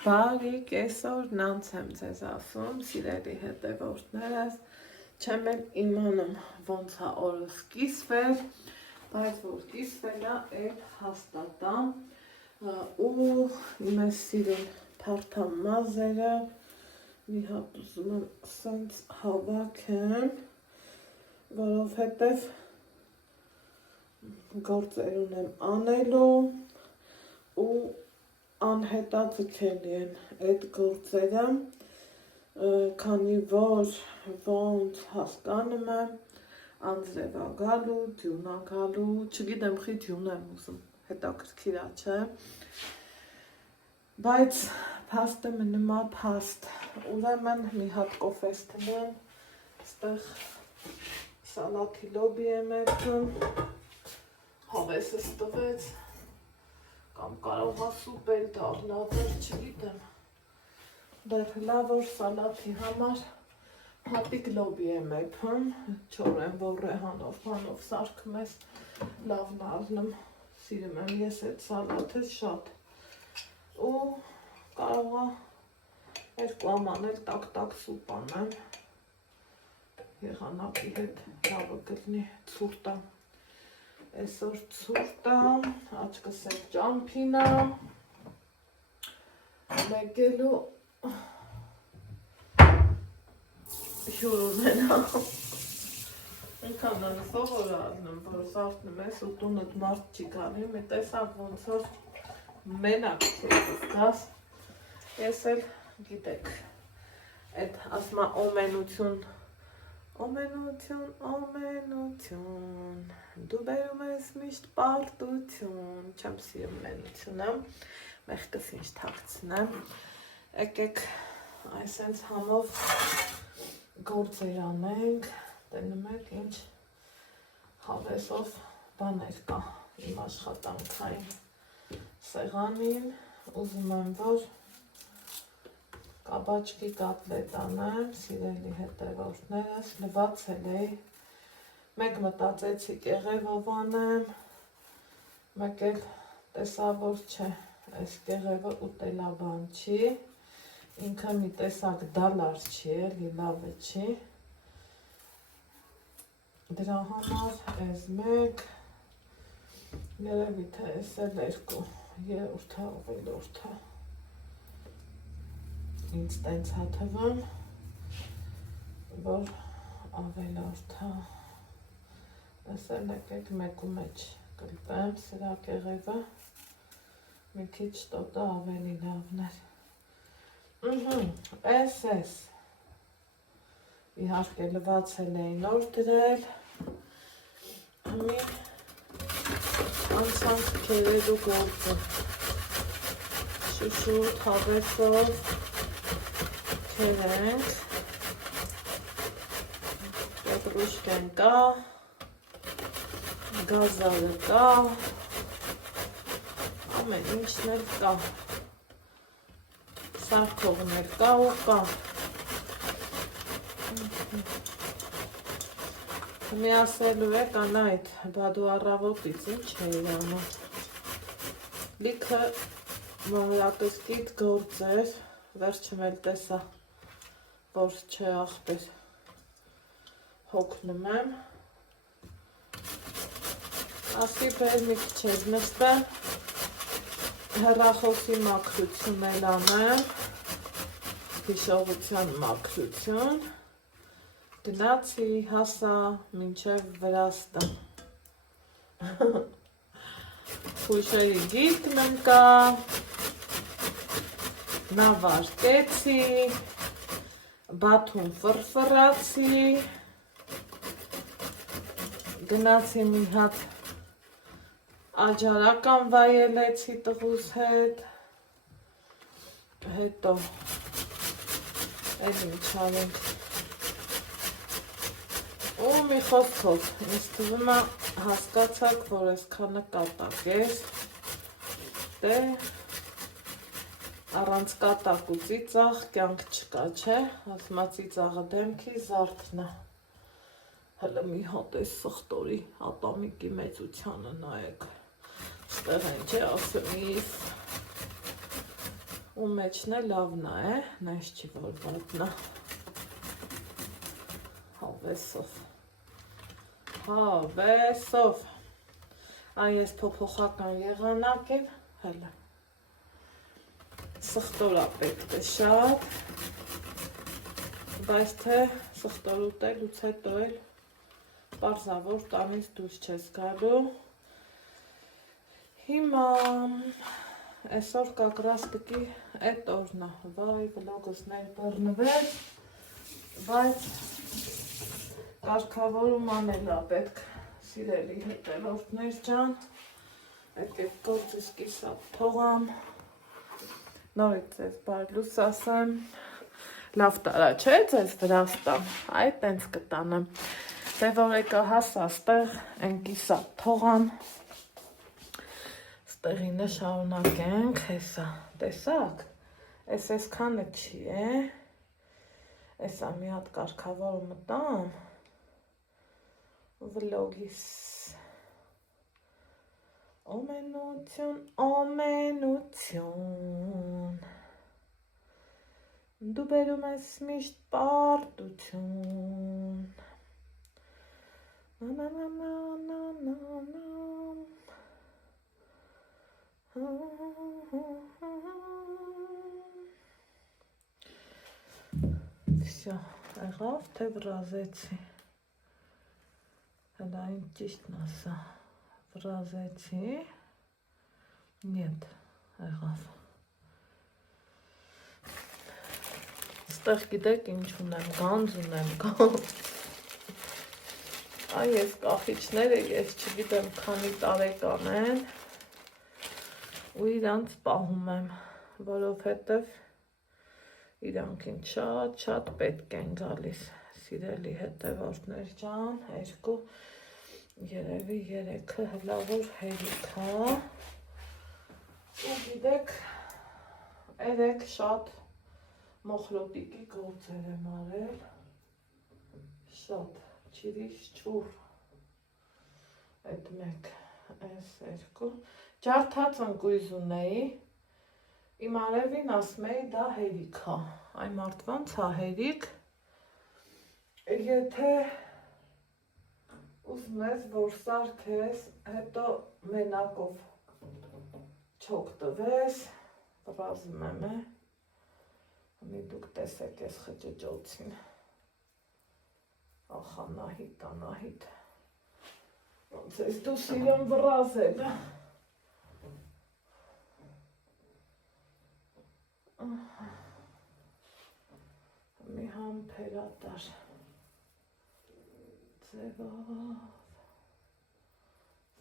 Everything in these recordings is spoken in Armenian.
Բարիք, այսօր նանց եմ ձեզ ասում, սիրելի հետևորդներս, չեմ էլ իմանում ոնց է օրս կիսվել, բայց որ կիսվել է, էլ հաստատ է, ու իմ ես սիրուն փարթամ մազերը, մի հատ ուզում եմ սենց հավաքեմ, որովհետև գործեր ունեմ անելու ու անհետաձգելի են այդ գործերը, քանի որ ոնց հասկանում եմ, անձրև է գալու, դյուն է գալու, չգիտեմ խի դյուն եմ ուզում, հետաքրքիր է, չէ, բայց փաստը մնում է փաստ, ուրեմն մի հատ կոֆես տնեմ, ստեղ սալաթի լոբի եմ էրթում, հավեսս տվեց, կամ կարող է սուպ էլ դառնալ, չգիտեմ, դեռ լավ որ սալաթի համար հատիկ լոբի եմ էփում, չորեմ որ ռեհանով բանով սարքում ես, լավն առնում, սիրում եմ ես այդ սալաթը շատ, ու կարող է երկու աման էլ տակ-տակ սուպ անեմ, եղանակի հետ լավը գտնի ցուրտ է. Այսօր ցուրտ է, աչքս էլ ճամփին է, մեկելու հյուր ունենա, ինքան անսով որ առնում, որ սարդնում ես ու տունդ մարդ չի գալի, մի տեսակ ոնց որ մենակ զգաս, ես էլ գիտեք, այդ ասմա օմենություն, դու բերում ես միշտ պարտություն, չեմ սիրում մենությունը, մեղքս ինչ թաքցնեմ, եկեք այսենց համով գործեր անենք, տենում եք ինչ հավեսով բաներ կա իմ աշխատանքային սեղանին, ուզում եմ որ կաբաչկի կատլետ անեմ, սիրելի հետևորդներս, լվացել էի, մեկ մտածեցի կեղևով անեմ, մեկ էլ տեսա որ չէ, այս կեղևը ուտելաբան չի, ինքը մի տեսակ դալար չի, էլի լավը չի, դրա համար այս մեկ, երևի թե այս էլ երկու, երորդա, ուղիլորդա, ինձ տենց հաթվում, որ ավելորդ է, ասել եկեք մեկու մեջ կլպեմ սրա կեղևը, մի քիչ տոտը ավելի լավն էր, ես, իհարկե լվացել էի նոր դրել, մի անցանք կերելու գործը, շուշուտ հավեսով, կերենք, պետրուշկեն կա, գազարը կա, ամեն ինչն էլ կա, սարքողն էլ կա ու կա, մի ասելու եք անայդ, բա դու առավոտից ինչ է իրանում, լիքը մանրակրկիտ գործեր, վերջում էլ տեսա, որ չէ ախպեր, հոգնում եմ, ասի բեր մի քիչ ես նստեմ, հեռախոսի մաքրություն էլ անեմ, հիշողության մաքրություն, գնացի, հասա, մինչև Վրաստան, խույշերի գիրկն ընկա, նավարկեցի, Բաթում ֆրֆրացի, գնացի մի հատ աջարական վայելեցի տղուս հետ, հետո էլ ինչ արենք, ու մի խոսքով, ինձ թվում է հասկացակ, որ այսքանը կատակ ես, դե առանց կատակ ու ծիծաղ կյանք չկա, չէ, ասմա ծիծաղը դեմքի զարդն է, հլը մի հատ այս սխտորի ատամիկի մեծությանը նայեք, ստեղ են չէ ասում իվ, ու մեջն է լավն է, նայս չի որ վատնա, հավեսով, այն ես փոփոխական եղանակ եմ, հելը, սխտորա պետք է շատ, բայց թե սխտոր ուտելուց հետո էլ պարզավոր տանից դուրս չես գալու, հիմա այսօր կակրաս տկի էտ օրնա, վայ վլոգս ներբռնվեց, բայց կարգավորում անելա պետք, սիրելի հետևորդներ ջան, այդ կետ գործս կիսապ թողամ, նորից ձեզ բարի լույս ասեմ, լավ տարա չէ ձեզ Վրաստան, այդ տենց կտանեմ, դե որ եկա հասա ստեղ են կիսապ թողամ, ստեղինը շարունակենք, հեսա, տեսակ, ես քանը չի է, Էսա մի հատ կարգավորում մտամ, վլոգիս, օմենություն, դու բերում ես միշտ պարտություն, Всё, եղավ, թե վրազեցի, հələ այն ճիշտն ասա, վրազեցի, նետ, եղավ, ստեղ գիտեք ինչ ունեմ, գանձ ունեմ, այն ես կախիչները, ես չգիտեմ քանի տարեկան են, ու իրանց պահում եմ, որովհետև իրանք ինձ շատ պետք են գալիս, սիրելի հետևորդներ ջան, 2, երևի 3-ը հլավոր հերիք հա, ու գիտեք, 3 շատ մոխրոտիկի գործեր եմ արել, շատ, չիրիշ չուր, այդ 1, այս 2, ջարդած ընկույզ ունեի, Իմ արևին ասում էի դա հերիք հա, այն մարդվանց հա հերիք, եթե ուզում ես, որ սարքես, հետո մենակով չօգտվես, վրազում եմ է, մի դուք տեսեք ես խճճոցին, ախ Անահիտ, ոնց ես դու սիրում վրազել, մի համբերատար ձևով,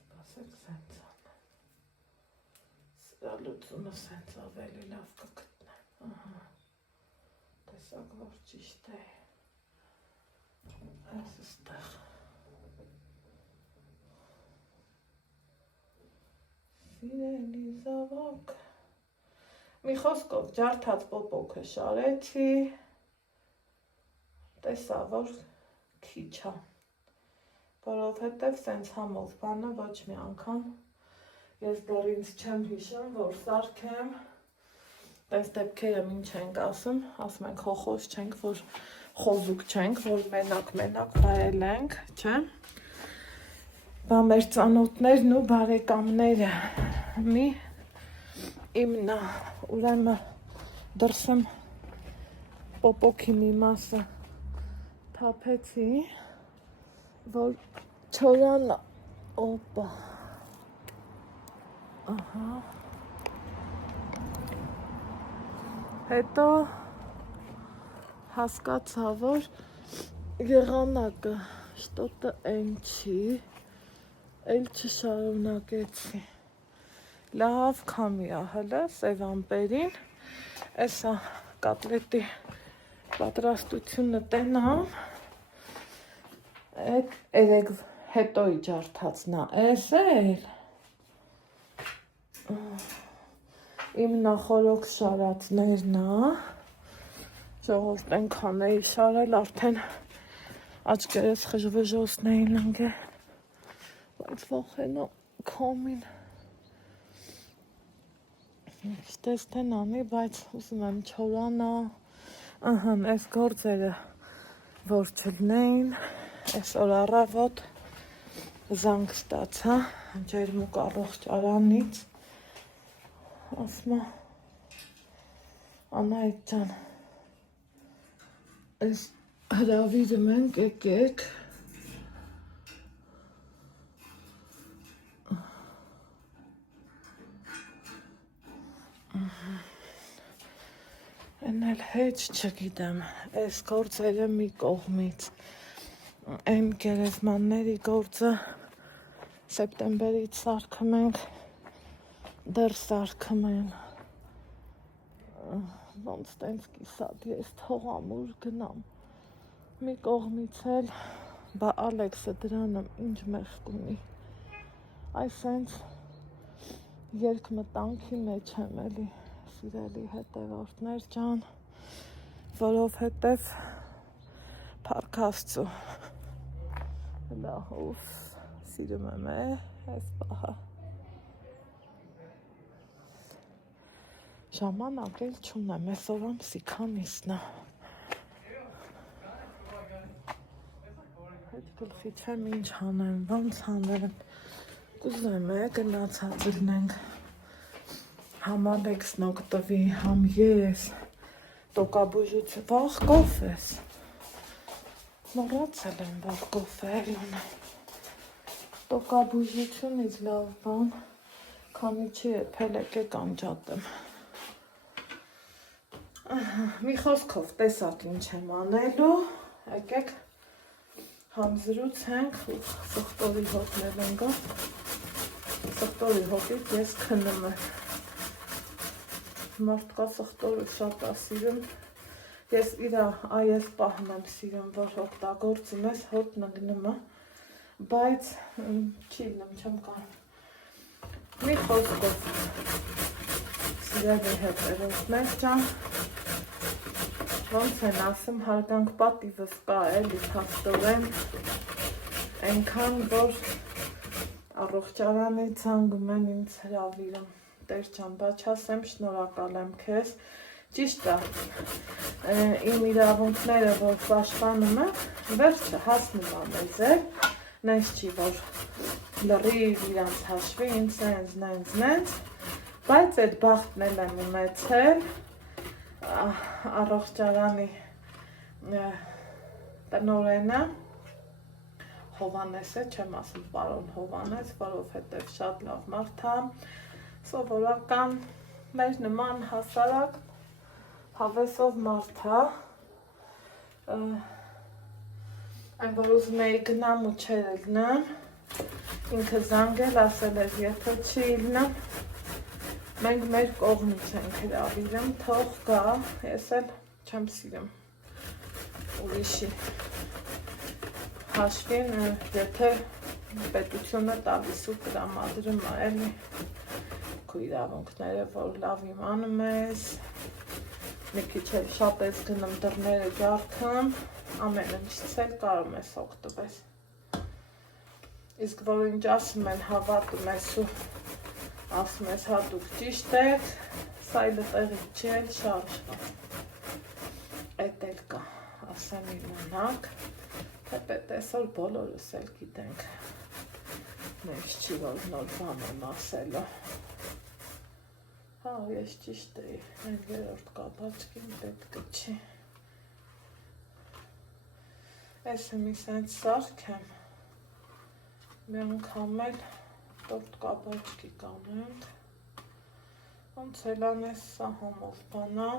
սպասեք սենց անեմ, սրա լուծումը սենց ավելի լավ կգտնեմ, տեսակ որ ճիշտ է, այս ստեղ, սիրելի զավակ, մի խոսքով ջարդած պոպոքը շարեցի, տեսա, որ քիչ է, որովհետև սենց համով բանը ոչ մի անգամ ես դեռ ինձ չեմ հիշում, որ սարքեմ, տենց դեպքերը ինչ ենք ասում ենք հոխոզ չենք, որ խոզուկ չենք, որ մենակ վայելենք, չէ, բա մեր ծանոթներն ու բարեկամները, մի իմնա, ուրեմն դրսում պոպոքի մի մասը թափեցի, որ չորանա, օպա, ահա, հետո հասկացա, որ եղանակը շտոտը են չի, էլ չշարունակեցի, լավ քամի է հլը, սև ամպերին, էսա կատլետի պատրաստությունը տենամ, այդ 3 հետոյի ջարդածնա, էս էլ, իմ նախորոք շարածներնա, ժողովուրդ ենքան էի շարել, արդեն աչկերես խժվժոսն էին ընգել, բայց վախենա քամին, Չտեսնեն անի, բայց ուզում եմ չորանա, այս գործերը որ չլնեին, այսօր առավոտ զանգ ստացա ջերմուկ առողջ արանից, ասմա Անահիտ ջան, այս հրավիրը մենք եկեք Են էլ հեչ չգիտեմ, այս գործերը մի կողմից, այն գերեզմանների գործը սեպտեմբերից սարքում ենք, դեռ սարքում են, ոնց տենց կիսատ ես թողամուր գնամ, մի կողմից էլ, բա Ալեքսը դրանում ինչ մեղք ունի, այս հենց երկմտանքի մեջ եմ էլի, սիրելի հետևորդներ ջան, որովհետև փառք Աստծո, լավ, սիրում եմ այս պահը, ժամանակ էլ չունեմ, այսօր ամսի քանիսն է, հետ գլխի չեմ ինչ անեմ, ոնց անեմ, կուզեմ գնացած լինենք, համ Ալեքսն օգտվի, համ ես, տոկաբուժություն, վաղ կոֆես, մոռացել եմ վաղ կոֆել ունեմ, տոկաբուժությունից լավ բան, քանի չի եփել եկեք անջատեմ, մի խոսքով տեսակ ինչ եմ անելու, եկեք համ զրուցենք, սխտորի հոգնել ենգա, սխտորի հոգից ես քնում եմ, մարդկա սխտորը շատ է սիրում, ես իրա այս պահն եմ սիրում, որ օգտագործում ես, հոտ նգնում է, բայց չի լում, չեմ կան, մի խոսքով, սիրելի հետևորդներ ջան, ոնց են ասում, հարգանք պատիվս կա էլի փաստորեն, այնքան, որ առողջարանի ցանկում են ինձ հրավիրում, Տեր ջան, բա չասեմ շնորհակալ եմ քեզ, ճիշտ է, իմ իրավունքները, որ պաշտպանում եմ, վերջը հասնում է մեզ էլ, նենց չի, որ լրիվ իրանց հաշվի, ինձ նենց, բայց այդ բախտն էլ եմ ունեցել, առողջարանի տնօրենը, Հովանես է, չեմ ասում պարոն Հովանես, որովհետև շատ լավ մարդ է, սովորական մեր նման հասարակ հավեսով մարդ է, այն որ ուզում էի գնամ ու չեր լնեմ, ինքը զանգել ասել էր, եթե չի լնեմ, մենք մեր կողմից ենք հրավիրում, թող գա, ես էլ չեմ սիրում ուրիշի հաշվին, եթե պետությունը տալիս ու տրամադրում է, էլի քո իրավունքները, որ լավ իմանում ես, մի քիչ էլ շատ ես գնում դռները ջարդում, ամեն ինչից էլ կարող ես օգտվել։ Իսկ որ ինչ ասում են, հավատում ես ու ասում ես հատուկ ճիշտ եք, սա էլ տեղից չի էլ շարժվա։ Էդ էլ կա, ասեմ իմանաք, թեպետ այսօր բոլորս էլ գիտենք, մենք չի որ նոր բան եմ ասելու։ Հա, ես ճիշտ էի, այն երորդ կապաչկին պետք չի։ Ես մի սենց սարք եմ, մի անգամ էլ տորտ կապաչկի կանենք, ոնց էլ անես սա համով բանա,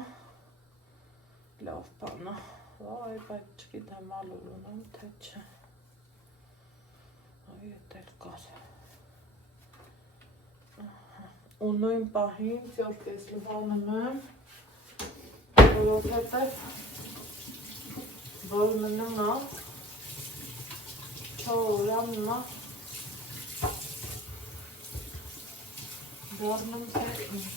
լավ բանա, վայ, բայց չգիտեմ ալուր ունեմ, թե չէ, այ ետ էլ կար։ ու նույն պահին ծյորքես լվանում եմ, որովհետև որ մնում է, չորանում է, դառնում թե ինչ։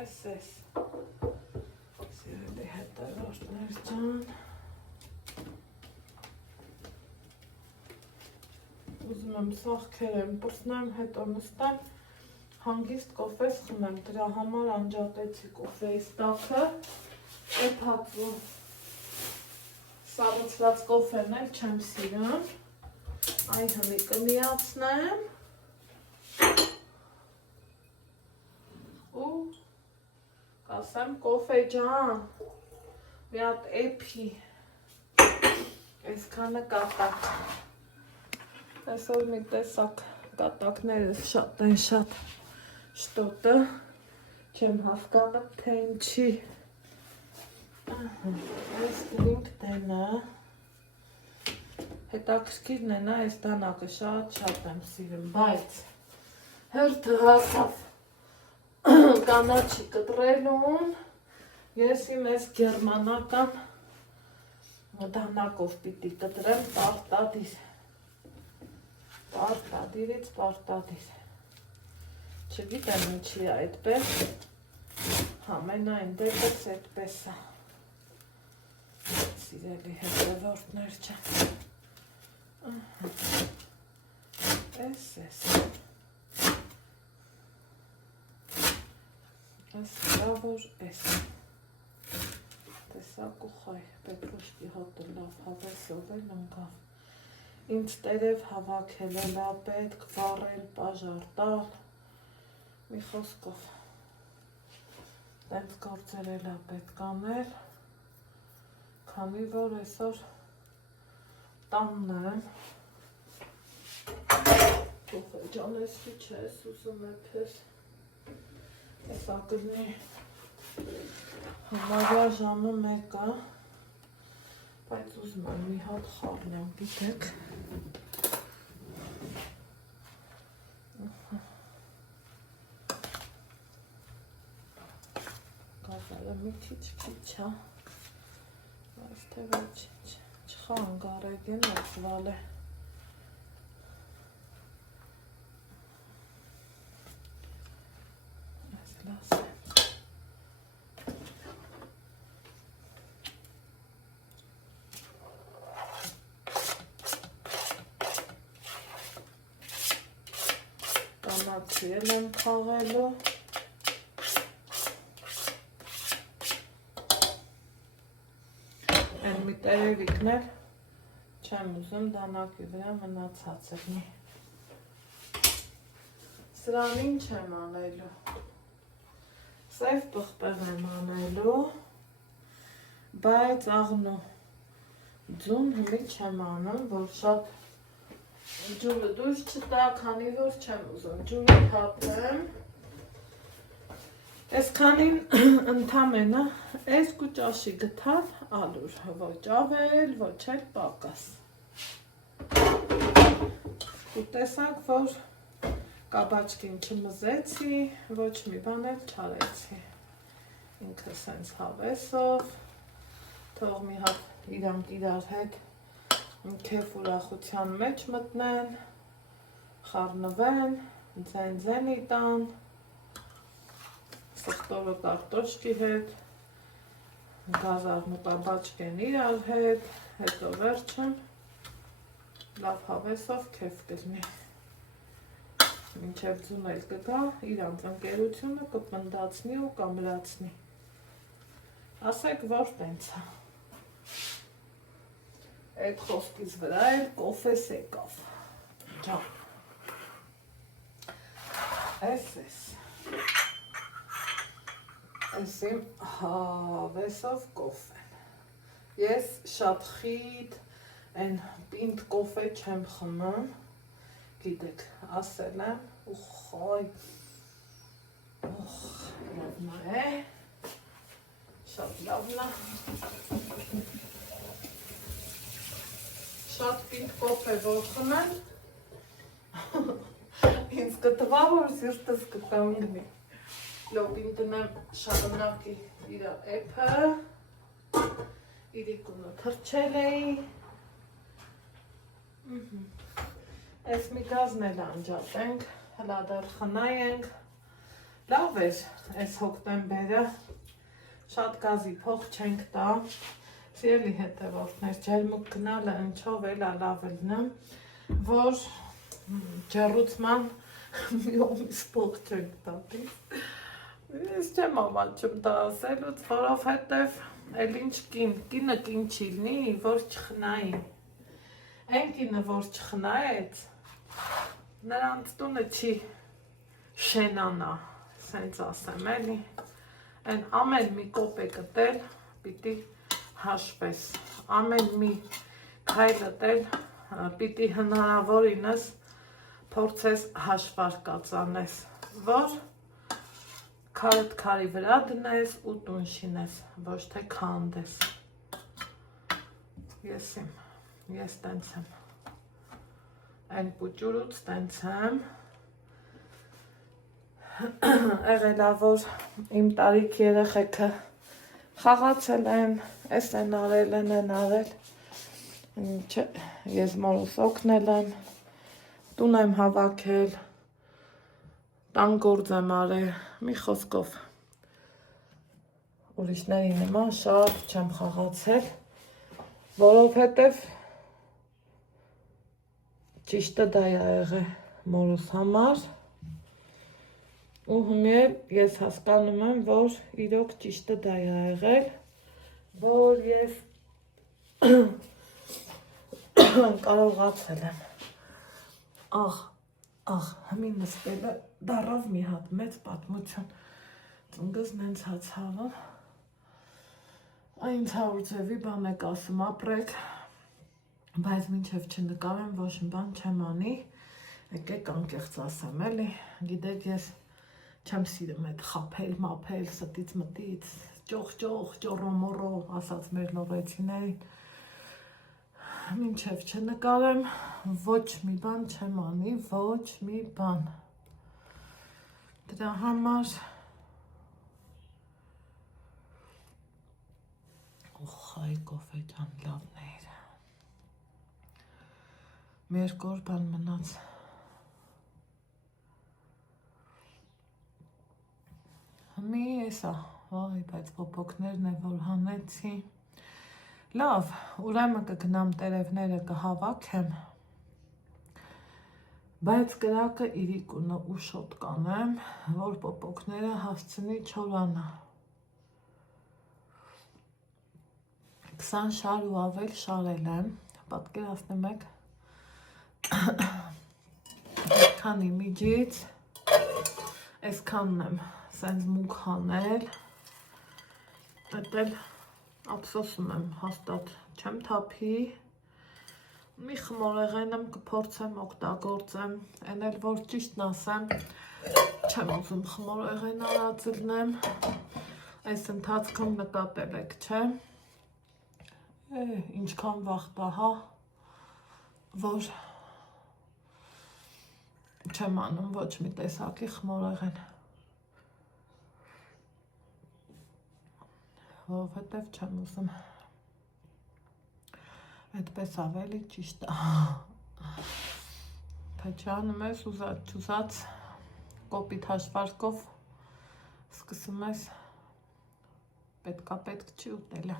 Էս, սիրելի հետևորդներ ջան, եմ սաղքեր եմ պուսնեմ, հետո նստեմ, հանգիստ կոֆես խմեմ, դրա համար անջատեցի կոֆեի ստակը, էդ հատվում սառցված կոֆեն էլ չեմ սիրում, այ հնի կմիացնեմ ու կասեմ կոֆե ջան, մի հատ էփի, այսքանը կատակ, այսօր մի տեսակ կատակներս շատ են շատ շտոտը, չեմ հասկանում թե ինչի, այս դրինքները, հետաքրքիրն է նա այս դանակը շատ եմ սիրում, բայց հերթը հասավ կանաչի կտրելուն, ես իմ այս գերմանական դանակով պիտի կտրեմ պարտադիրից պարտադիր, չգիտեմ ինչի է այդպես, համենայն դեպս այդպես է, սիրելի հետևորդներ չեմ, այս լավոր ես, տեսակ ու խայ, պետրոշկի հոտը լավ հավեսով էլ ընկավ, ինձ տերև հավաքել էլ է պետք, վառել, պաժարտալ, մի խոսքով, տենց գործեր էլ է պետք անել, քանի որ այսօր տանն եմ, կոֆե ջան ես չի չես ուզում է պես, Ես ակրնի համարյա ժամը մեկը, բայց ուզում եմ մի հատ խառնեմ, գիտեք։ Գազարը մի քիչ է, այս թե ոչինչ, չխանգարեք են ակվալ է։ Կանացիել եմ խաղելու, են մի տերևիկներ չեմ ուզում դանակի վրա մնացած էնի, սրան ինչ եմ անելու, սև պղպեղ եմ անելու, բայց աղնու ձուն հլի չեմ անում, որ շատ ջուրը դուրս չտա, քանի որ չեմ ուզում ջուրը թափեմ, այսքանին ընդամենը այս կուճաշի գտավ ալուր, ոչ ավել, ոչ էլ պակաս, ու տեսանք, որ կաբաչկին չմզեցի, ոչ մի բան էլ չարեցի, ինքը սենց հավեսով, թող մի հատ իրանք իրար հետ քեֆ ուրախության մեջ մտնեն, խառնվեն, ձեն-ձենի տան, սխտորը կարտոշկի հետ, գազարն ու կաբաչկեն իրար հետ, հետո վերջն լավ հավեսով քեֆ կլինի, մինչև ձուն էլ կգա, իրանք ընկերությունը կպնդացնի ու կամրացնի, ասեք որ տենց է, այդ խոսքից վրա էլ կոֆես եկավ, ջան, այս, այս իմ հավեսով կոֆեն, ես շատ խիտ են պինդ կոֆե չեմ խմում, գիտեք, ասել եմ, ու խոյ, լավն է, շատ լավն է, շատ պինդ կոֆե որ խմեմ, ինձ կտվա, որ սիրտս կտանգնի, լոպին տնեմ շարունակի իր էպը, իրիկունը թրչել էի, այս մի գազն էլ անջատենք, հլադար խնայենք, լավ էր այս հոկտեմբերը, շատ գազի փող չենք տա, Սիրելի հետևորդներ, ջերմուկ գնալը ինչով էլ լավ է լինում, որ ջեռուցման մի սպորտ չենք տատիս։ Ես չեմ ամաչում դա ասելուց, որովհետև էլ ինչ կինը կին չի լինի, որ չխնայի։ Այն կինը, որ չխնայեց, նրանց տունը չի շենանա, սենց ասեմ էլի, այն ամեն մի կոպեկը տել պիտի հաշվես, ամեն մի քայլը տել պիտի հնարավորինս փորձես հաշվարկած անես, որ քարդ քարի վրա դնես ու տուն շինես, ոչ թե քանդես։ Ես տենց եմ, այն պուճուրուց տենց եմ, եղելա, որ իմ տարիք երեխեքը խաղացել են, ես են արել, ես մորուս օգնել եմ, տուն եմ հավաքել, տան գործ եմ արել, մի խոսքով ուրիշների նման շատ չեմ խաղացել, որովհետև ճիշտը դա է եղել մորուս համար ու հիմա ես հասկանում եմ, որ իրոք ճիշտը դա է եղել, որ ես կարողացել եմ Հմի նստելը դառավ մի հատ մեծ պատմություն, ծնգս նենց հացավը, այն ցավր ձևի բան եք ասում ապրեք, բայց մինչև չնկարեմ ոչ մի բան չեմ անի, եկեք անկեղծ ասեմ էլի, գիտեք ես չեմ սիրում այդ խափել, մափել, ստից մտից, ճոխ, ճոռոմոռո ասած մեր նորեցիներին, մինչև չնկարեմ, ոչ մի բան չեմ անի, ոչ մի բան։ Դրա համար խայ կոֆե ջան լավն էր։ Մեր կոր բան մնաց։ Մի էսա, վայ, բայց պոպոկներն է, որ հանեցի։ Լավ, ուրեմն կգնամ տերևները կհավաքեմ, բայց կրակը իրիկունը ու շոտ կանեմ, որ պոպոկները հասցնի չորանա։ 20 շար ու ավել շարել եմ, պատկերացնում եք, քանի միջից, այսքանն եմ սենց մուկ հանել, էդ էլ ափսոսում եմ, հաստատ չեմ թափի, մի խմորեղեն եմ կփորձեմ օգտագործեմ, այն էլ որ ճիշտն ասեմ, չեմ ուզում խմորեղեն արածլնեմ, այս ընթացքում նկատել եք, չէ, ինչքան վաղտա, հա, որ չեմ անում ոչ մի տեսակի խմորեղեն, որովհետև չեմ ուզում, այդպես ավելի ճիշտ է, թե չանում ես ուզած կոպիտ հաշվարկով սկսում ես պետք չի ուտելը։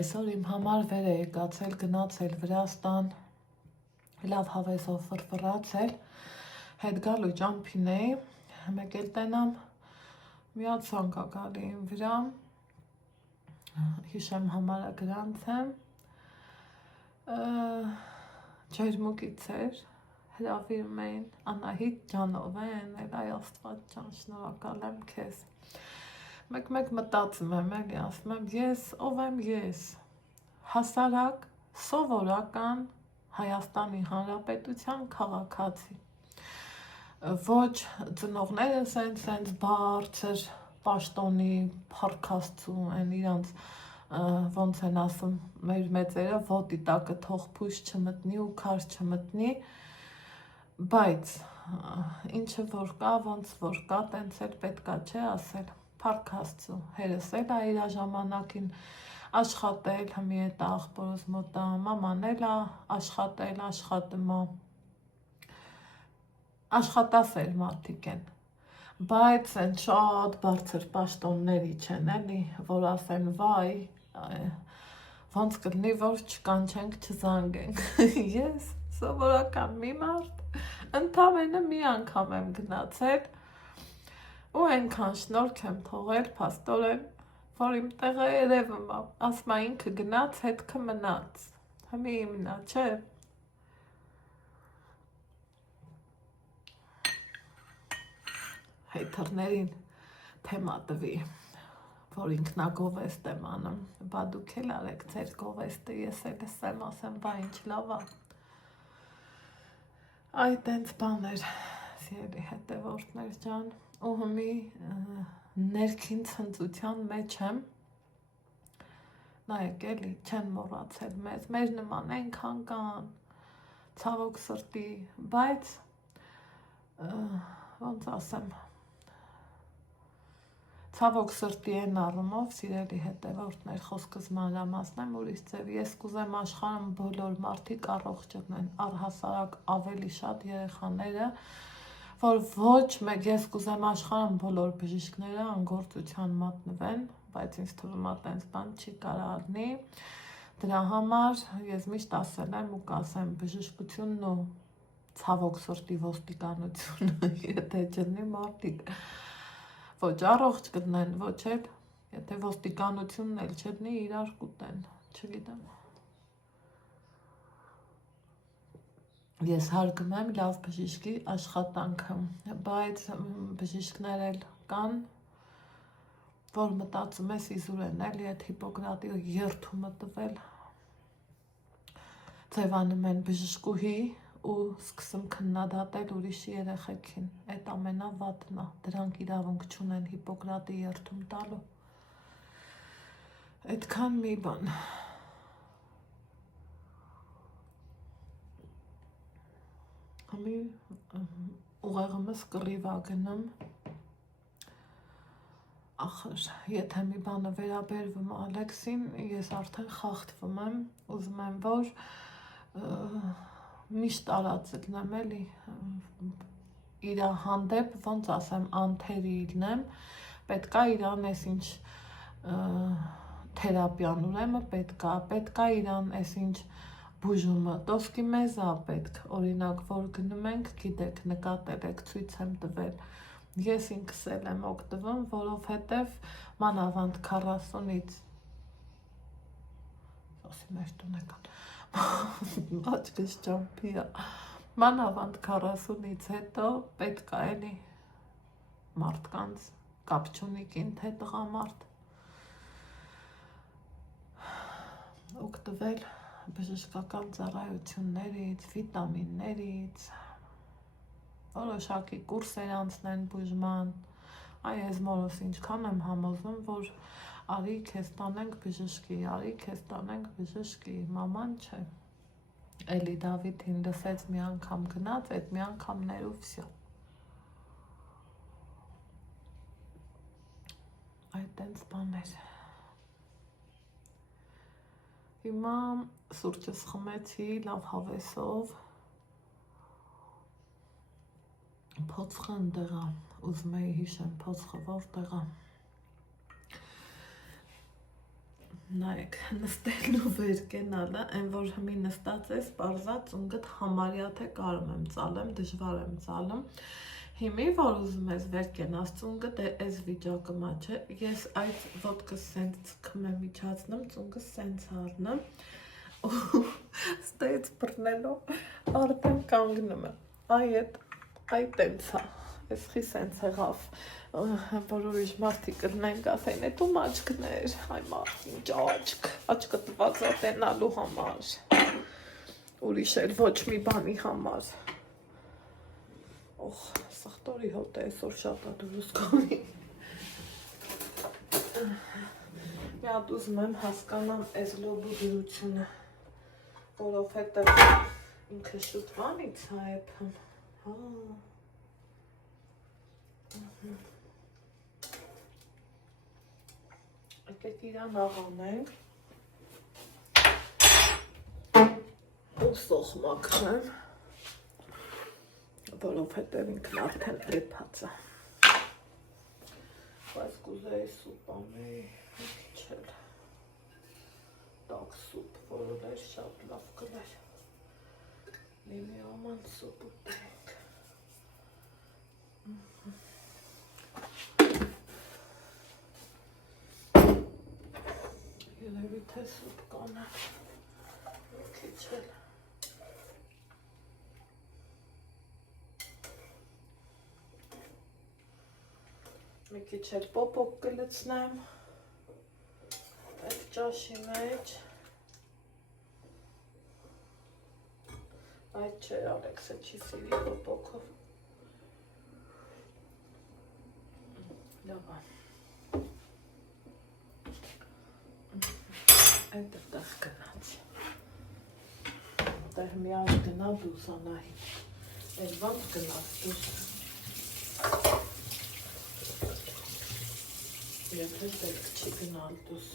Այսօր իմ համար վեր է եկացել, գնացել Վրաստան, լավ հավեսով ֆրֆրացել, հետ գալու ճամփին էի, մեկ էլ տենամ միացանք ակալի իմ վրա, հիշեմ համարագրանց եմ, ջերմուկից էր, հրավիրում էին, Անահիտ ջանով են, էլ այ աստված ջան, շնորհակալ եմ քեզ, մեկ մտածում եմ, էլի ասում եմ, ով եմ ես, հասարակ, սովորական Հայաստանի Հանրապետության քաղաքացի, ոչ ծնողները սենց բարձր պաշտոնի փառքաստու են իրանց ոնց են ասում մեր մեծերը ոտի տակը թող փուշ չմտնի ու քար չմտնի, բայց ինչը որ կա, ոնց որ կա, տենց էլ պետքա չէ ասել, փառքաստու, հերս էլ է իր ժամանակին աշխատել, հմի էտ աղբորս մոտա, մաման էլ է աշխատել, աշխատում է, աշխատասեր մարդիկ են, բայց են շատ բարձր պաշտոնների չեն էլի, որ ասեն վայ, ոնց կլինի, որ չկանչենք, չզանգենք։ Ես սովորական մի մարդ, ընդամենը մի անգամ եմ գնացել ու այնքան շնորհք եմ թողել փաստորեն, որ իմ տեղը երևում է, ասма ինքը գնաց, հետքը մնաց, հիմի իմնա, չէ։ Հեյթերներին թեմա տվի, որ ինքնագովեստ եմ անում, բա դուք էլ արեք ձեր գովեստը, ես էլ ասեմ, բա ինչ լավ է։ Այ տենց բաներ, սիրելի հետևորդներ ջան, ու հիմի ներքին ցնծության մեջ եմ, նայեք էլի, չեն մոռացել մեզ, մեր նման այնքան կան, ցավոք սրտի, բայց ոնց ասեմ, ցավոք սրտի են առումով, սիրելի հետևորդներ, խոսքս մանրամասնեմ ուրիշ ձև, ես կուզեմ աշխարհում բոլոր մարդիկ առողջ լինեն, առհասարակ ավելի շատ երեխաները, որ ոչ մեկ, ես կուզեմ աշխարհում բոլոր բժիշկները անգործության մատնվեն, բայց ինձ թվում է տենց բան չի կարող լինի, դրա համար ես միշտ ասել եմ ու կասեմ, բժշկությունն ու ցավոք սրտի ոստիկանությունը, եթե չլինի մարդիկ, ոչ առողջ կլինեն, ոչ էլ, եթե ոստիկանությունն էլ չլինի, իրար կուտեն, չգիտեմ։ Ես հարգում եմ լավ բժիշկի աշխատանքը, բայց բժիշկներ էլ կան, որ մտածում ես իզուր են էլի այդ Հիպոկրատի երդումը տվել, ձևանում են բժշկուհի ու սկսում քննադատել ուրիշի երեխեքին, այդ ամենավատն է, դրանք իրավունք չունեն Հիպոկրատի երդում տալու, այդքան մի բան։ Հիմի ուղեղումս կռիվ ա գնում, ախր, եթե մի բանը վերաբերվում Ալեքսին, ես արդեն խախտվում եմ, ուզում եմ, որ միշտ արած լինեմ էլի, իրա հանդեպ, ոնց ասեմ, անթերի լինեմ, պետքա իրան ես ինչ թերապիան ուրեմն պետքա իրան ես ինչ բուժումը, տոսկի մեզ ա պետք, օրինակ, որ գնում ենք, գիտեք, նկատել եք, ցույց եմ տվել, ես ինքս էլ եմ օգտվում, որովհետև մանավանդ 40-ից, ասի մեր տունեկան, աչքս ճամփի է, մանավանդ 40-ից հետո պետք է էլի մարդկանց կապ չունի կին թե տղամարդ օգտվել բժշկական ծառայություններից, վիտամիններից, որոշակի կուրսեր անցնեն բուժման, այս մորս ինչքան եմ համոզում, որ արի քեզ տանենք բժշկի, մաման չէ, էլի Դավիթին լսեց մի անգամ գնաց, այդ մի անգամներ ու վսյո, այդ տենց բաներ, հիմա սուրճս խմեցի լավ հավեսով, փոցխը ընդեղ է, ուզում էի հիշեմ փոցխը որտեղ է, նայեք, նստելն ու վեր կենալը, այն որ հիմի նստած ես, պարզած ունգդ համարյա թե կարում եմ ծալեմ, դժվար եմ ծալում, հիմի որ ուզում ես վեր կենաս ծունգդ այս վիճակը մա չէ, ես այդ ոտքս սենց ծկում եմ իջացնում, ծունգս սենց առնում, ու ստեից բռնելով արդեն կանգնում եմ, այ տենց է, ես խի սենց եղավ, որ ուրիշ մարդիկ կլնեն կասեն, էդ ում աչքներ, այ մարդ ինչ աչքը տված ատենալու համար, ուրիշ էլ ոչ մի բանի համար, օխ, սաղտորի հոտ է, այսօր շատ է դուրս կանի, մի հատ ուզում եմ հասկանամ այս լոբու դրությունը, որովհետև ինքը շուտվանից է եփում, եկեք իրան աղանենք, ու սոխ մաքրեմ, որովհետև ինքն արդեն էփած է, բայց կուզեի սուպ անել, քիչ էլ, տաք սուպ, որը լեր շատ լավ կլեր։ Լիմի աման սուպ ուտենք։ Երևի թե սուպ կանա, մի քիչ էլ։ Մի քիչ էլ պոպոկ կլցնեմ այդ ճաշի մեջ։ Այդ չէ, Ալեքսը չի սիրի պոպոկով։ Լավ է։ Այդ տեղ գնաց։ Տեղ միակ գնա դուս Անահիտ։ Էլ ոնց գնաց դուս։ Եթե պետք չի գնալ դուս։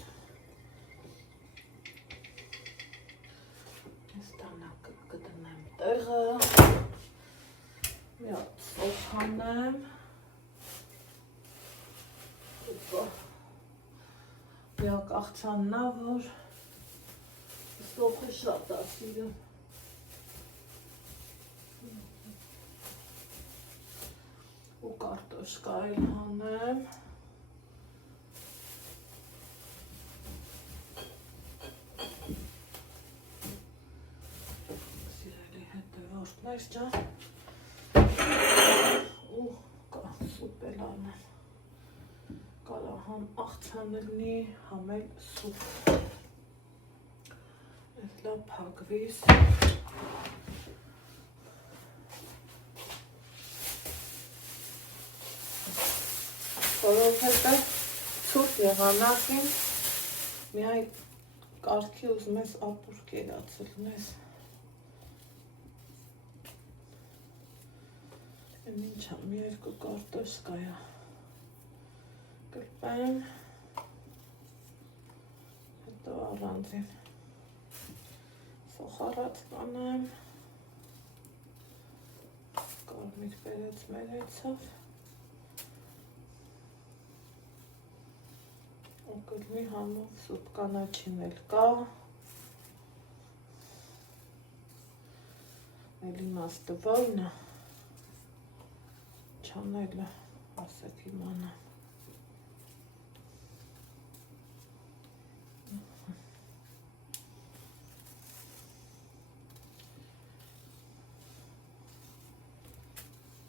Ես տանակ կդնեմ տեղը։ Մի հատ սոխ հանեմ։ Միակ աղցանն է, որ սոխը շատ է սիրում։ Ու կարտոշկա էլ հանեմ։ Այս ջան ու կա սուպ էլ անեմ, կարա համ աղցան լինի, համ էլ սուպ, այս լավ փակվիս, որովհետև ցուրտ եղանակին միայն կարգի ուզում ես ապուր կերացել ունես։ Ինչ եմ, մի երկու կարտոշկա է կլպեմ, հետո առանձին սոխարած կանեմ, կարմիր բերեց մերեցավ, ու կլմի համով սուպ կանաչին էլ կա, էլ իմաստը որն է, չանելը, ասեք իմանամ։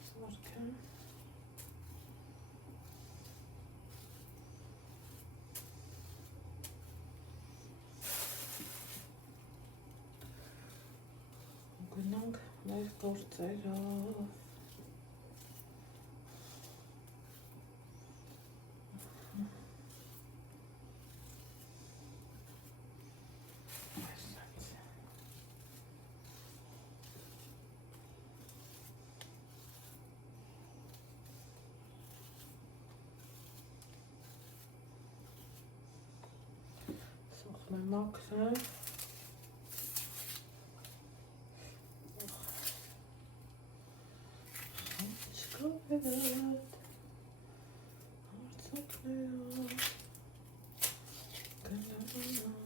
Սարքեմ։ Գնանք մեր գործերով։ Մաքրեմ։ Չկովերդ, հարցակներով, գնանա։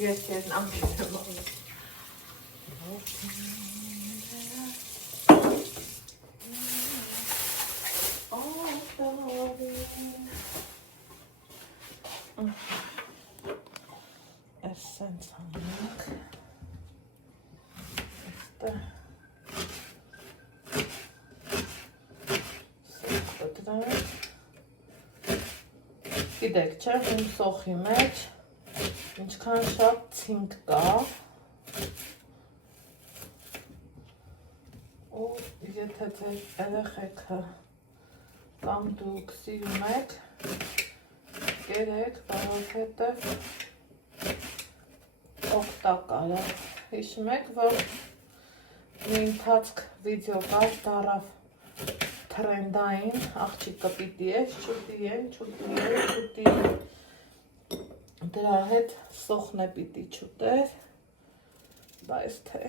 Yes, yes, I'm Essence almak. Գիտեք, չէ՞, իմ սոխի մեջ ինչքան շատ ցինկ կա, ու եթե ձեր երեխեքը կամ դուք սիրում եք, կերեք, որովհետև օգտակար է։ Հիշում եք, որ մի ընթացք վիդեո կար, դարավ թրենդային, աղջիկը պիտի ես, չուտի, դրա հետ սոխն է պիտի չուտեր, բայց թե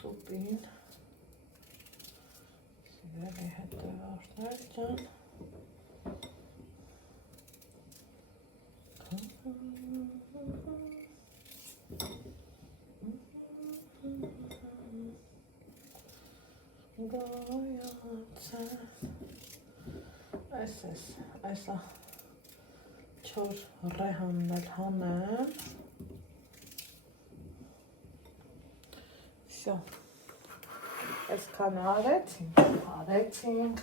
Սուպին սիրելի հետևորդներ ջան այսա չոր ռեհանն էլ հանեմ Всё. Այսքան արեցինք,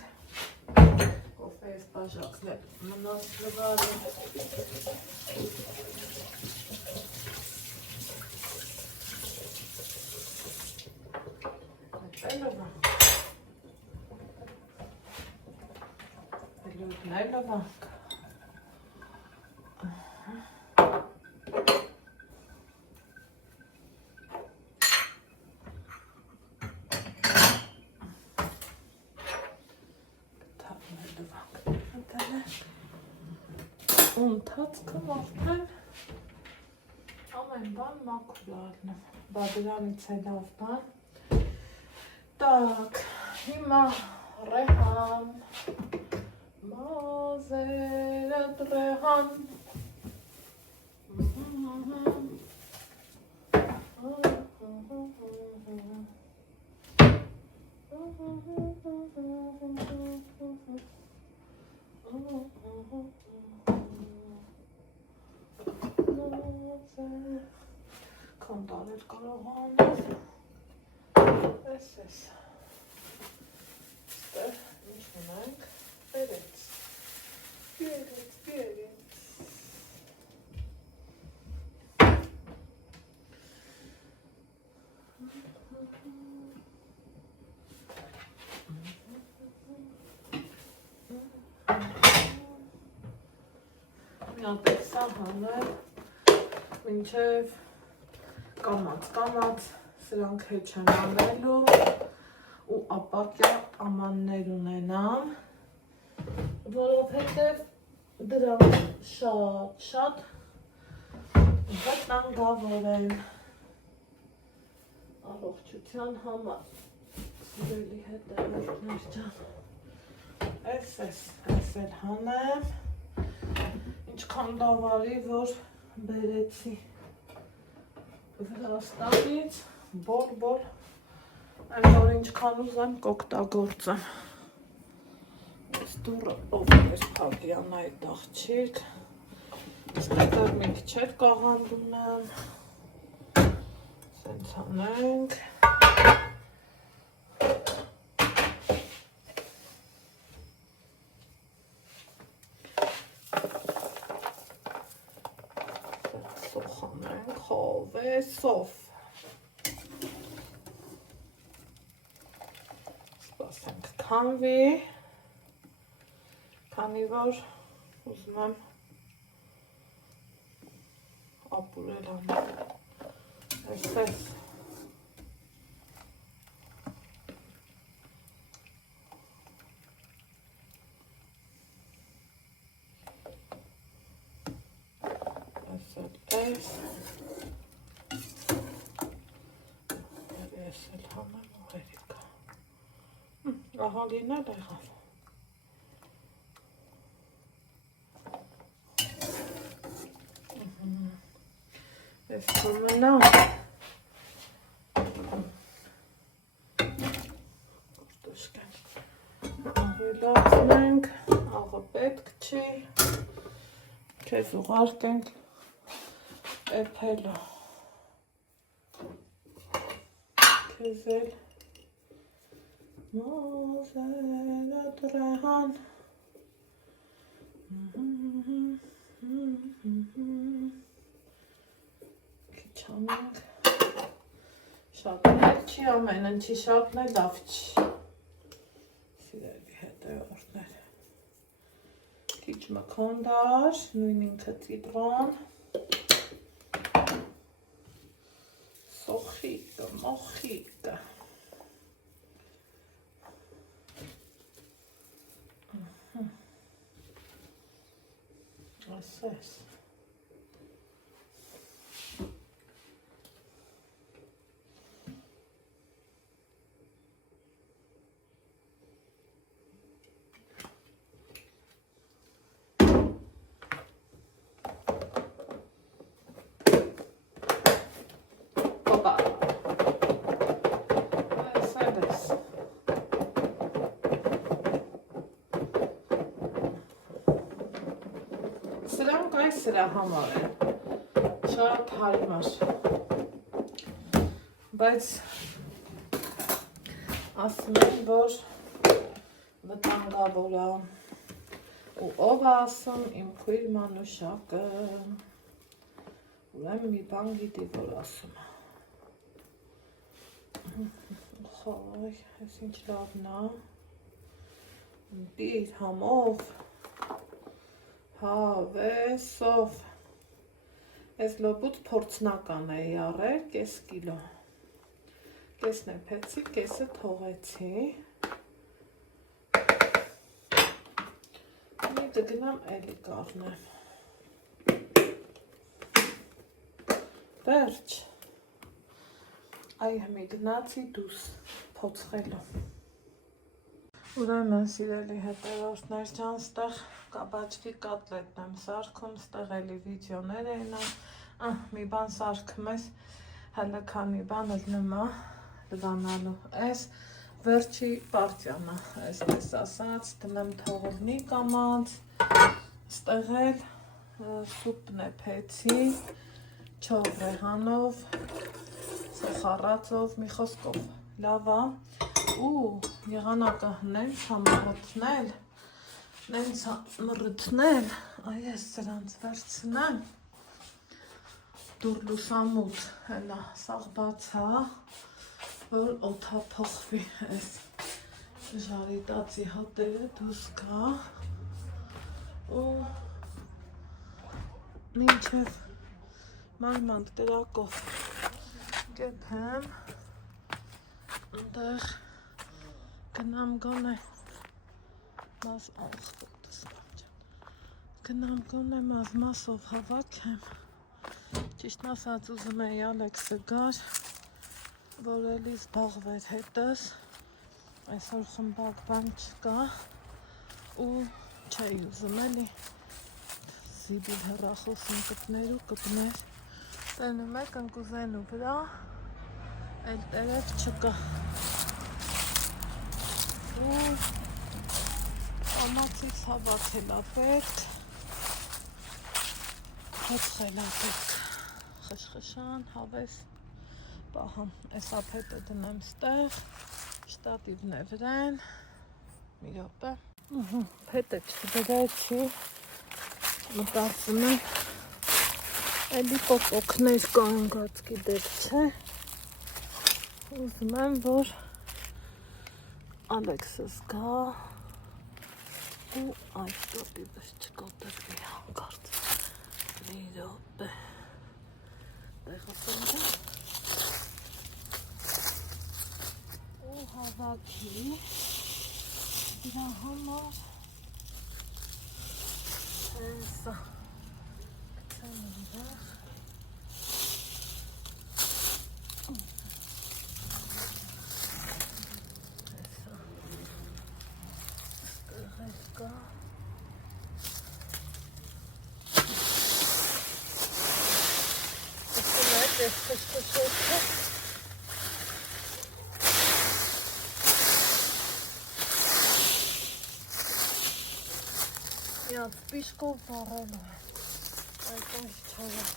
կոֆեից բաժակներ մնաց լվարը, լույտն լվանք, Ընթացքը մարդեն ամեն բան մաքուր առնեմ, բա դրանից է լավ բան, տակ, հիմա ռեհան, մազերդ ռեհան, Քանդանել կարող անել, ես, ստեղ ինչ ունենք, բերեց, Միատեք սա հանել, մինչև կամաց, սրանք հետ չեն անելու ու ապակյա ամաններ ունենամ, որովհետև դրանք շատ վտանգավոր են առողջության համար, սիրելի հետևորդներ ջան, այս էլ հանեմ, ինչքան դավարի, որ բերեցի Վրաստանից, բոր, այն որ ինչքան ուզեմ կօգտագործեմ, այս դուրը ով էր Փավիանայի աղջիկ, ստեղ մի քիչ էր կաղանդ ունեմ, սենց անենք, Սով սպասենք քանվի, քանի որ ուզում եմ ապուրել անել, այսպես Ահա լինել եղավ, ես կմնա, ավելացնենք, աղը պետք չի, քեզ ուղարկենք էփելը, քեզ էլ Մոզերը դրան Քիչ անենք Շատն էլ չի ամեն ինչի շատն էլ լավ չի Սիրելի հետևորդներ Քիչ մկոնդար, նույն ինքը ծիտրոն Սոխիկը, մոխիկը Ասես Սրանք այս սրա համար են, շատ հարմար, բայց ասում են, որ վտանգավոր է, ու ով է ասում իմ քույր Մանուշակը, ուրեմն մի բան գիտի, որ ասում է, խայ, ես ինչ լավն է, բիր համով, Հավեսով Ես լոբուց փորձնական էի առել, կես կիլո Կեսն է փեցի, կեսը թողեցի Մի դգնամ էլի կառնեմ Վերջ Այ հմի գնացի դուս փոցխելու Ուրեմն սիրելի հետևորդներ ջան, ստեղ կաբաչկի կոտլետն եմ սարքում, ստեղ էլի վիդեոներ են, մի բան սարքում ես, հələ քանի բան էլ նմա լվանալու, այս վերջի պարտիան է, այսպես ասած, դնեմ թողովնի կամած, ստեղ էլ սուպն է փեցի, չովրեհանով, սոխառածով, մի խոսքով, լավա, ու եղանակը նենց համառոթնել, նենց մռթնել, այս սրանց վերցնեմ, դուր լուսամուտ, հենա, սաղ բացա, որ օթա փոխվի, այս ժարիտացի հատերը դուս կա, ու մինչև մանմանդ կրակով կեփեմ, ընդեղ Գնամ գոնե մասով հավաքեմ, ճիշտն ասած ուզում էի Ալեքսը գար, որ էլի զբաղվեր հետս, այսօր խմբակ բան չկա, ու չէի ուզում էլի զիբիլ հեռախոսին կպներ ու կպներ, տենում եք ընկուզենու վրա, էլ տերև չկա, ու ամացից հավաքել ապերք, հոծխել ապերք, խշխշան, հավես, պահամ, այս ապետը դնեմ ստեղ, շտատիվն է վրեն, մի րոպե, պետը չդրեցի, մտածում եմ, էլի պոպոքներ կանգած գիտեք չէ, ուզում եմ, որ Ալեքսս գա ու այս տոտիվս չկոտրվի հանկարծ մի րոպե տեղասենգ ու հավաքի դրա համար հեսա գցեմ ընդեղ կա Ես խշխշոցը Իած պիշկով վարելու է Այդ ինչ չավա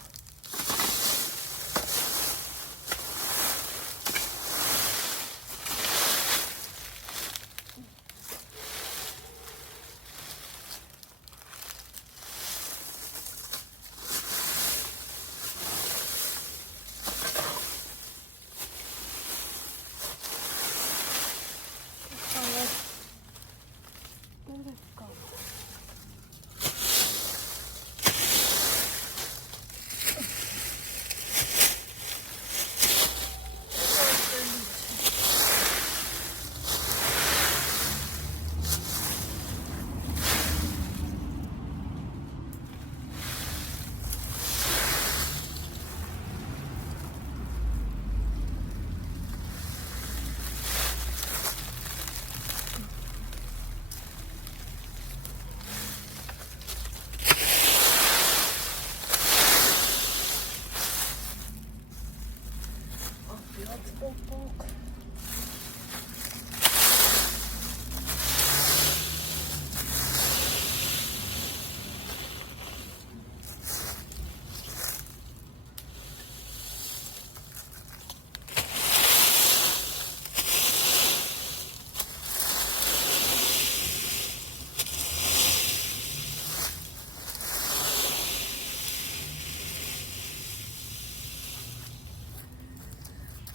Պոպոկ։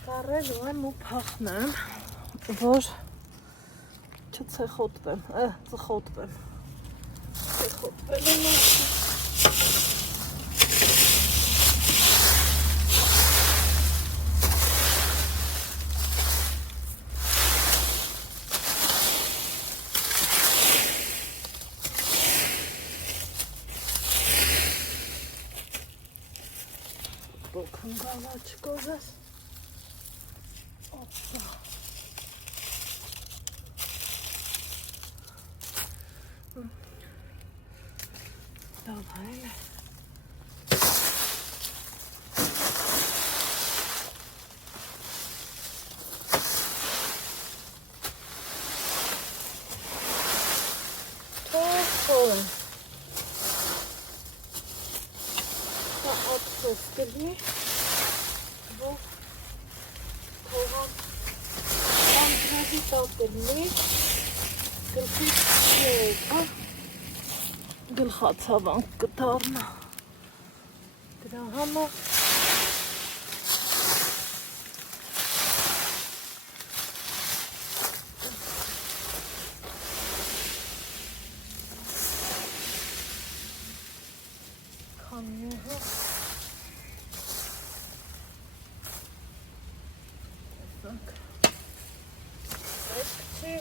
Կարելու եմ ու փախնեմ, որ չցեխոտվեմ, ծխոտվեմ, ծխոտվել եմ բոքն գավա չկոզես, Давай. Топ. Отпустили. Вот. Товар. Там гравитативный. График. Գլխացավանք կդառնա դրա համար քամիոհը պետք չի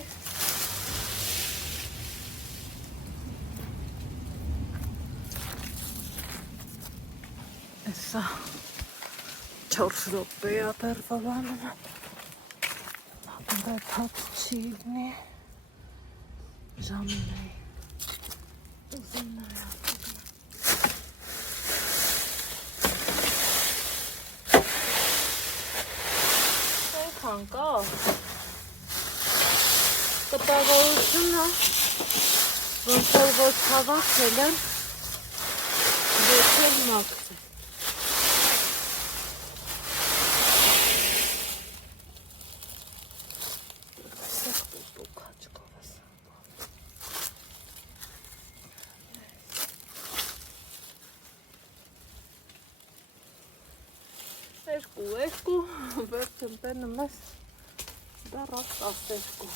Սա 4 րոպե է բերվալանը ապրեփած չի լինի ժամին է ուզում նայա այնքան կա կտավարությունը ոնց որ հավաքել են եկել մաքսել Երկու, վերջն տենը մեզ դարակ 12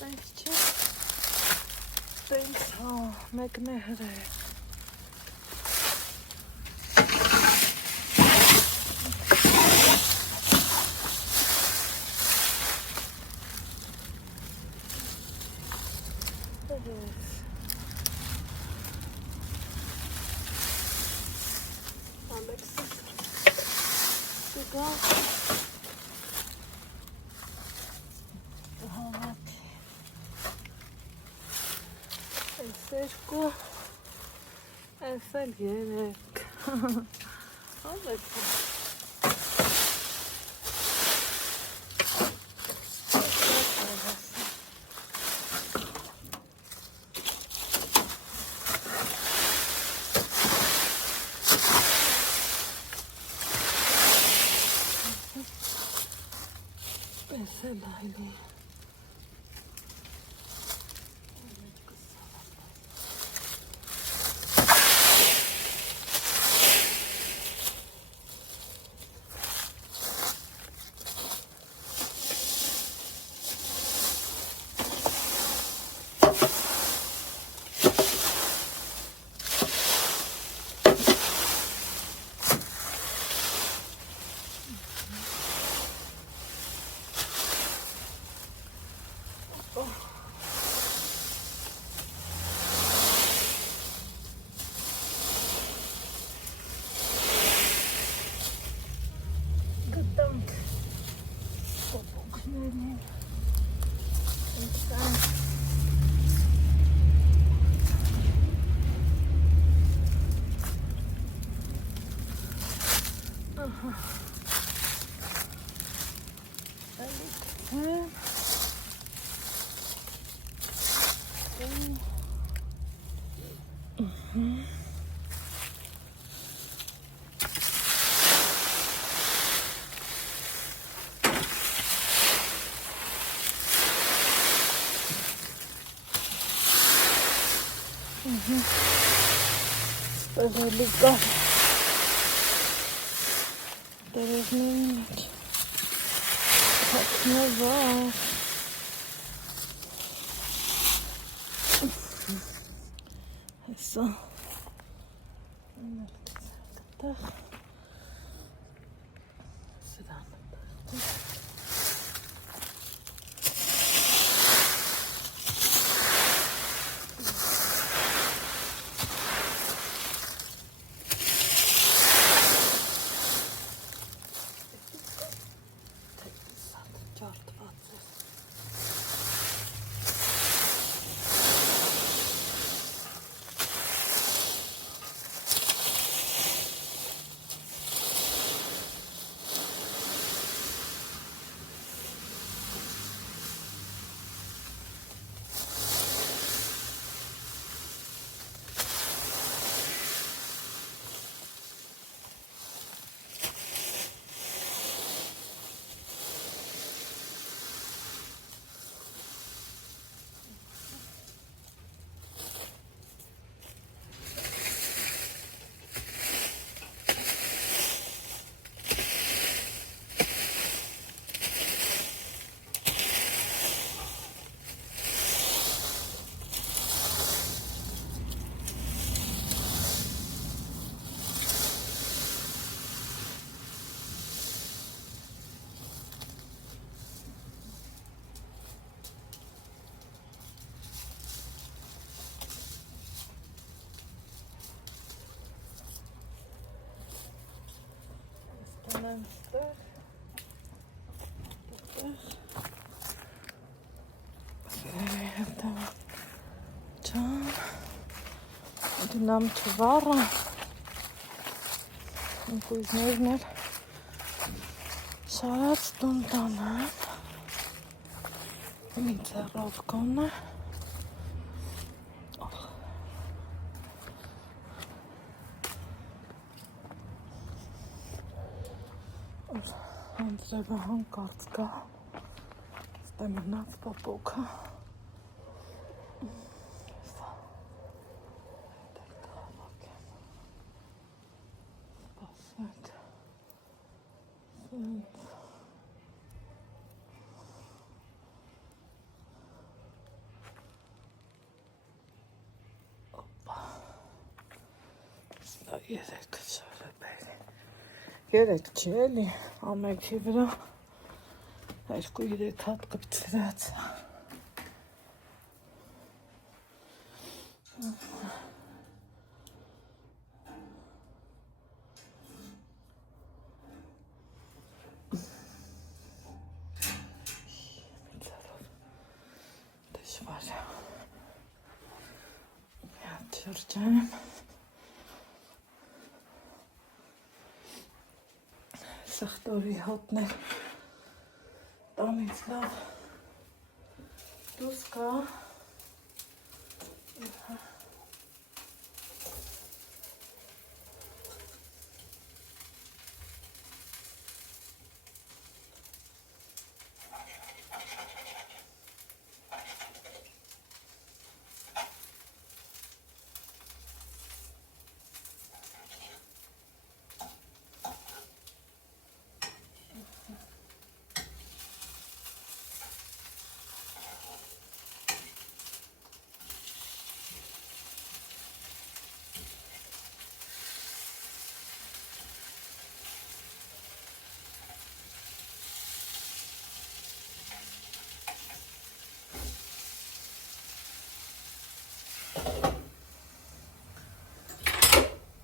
Տենց չէ Տենց հա, մեկն է հրե Երկու, այս էլ երեք, հավեք Այս էլ այլի Սպեղելի կար դերևների մեջ հատնվար հեսա գտեղ սրան Դնամ թվառը ընկույզներն էլ շարած տուն տանան մի ձեռով կոնը Անձրևը հանկարծ կա ստե մնաց պապոքը Երեք շարաբեր երեք չի էլի ամեքի վրա երկու երեք հատ կպցրած դժվար հատ շրջանեմ Սխտորի հոտներ տանից լավ դուս կա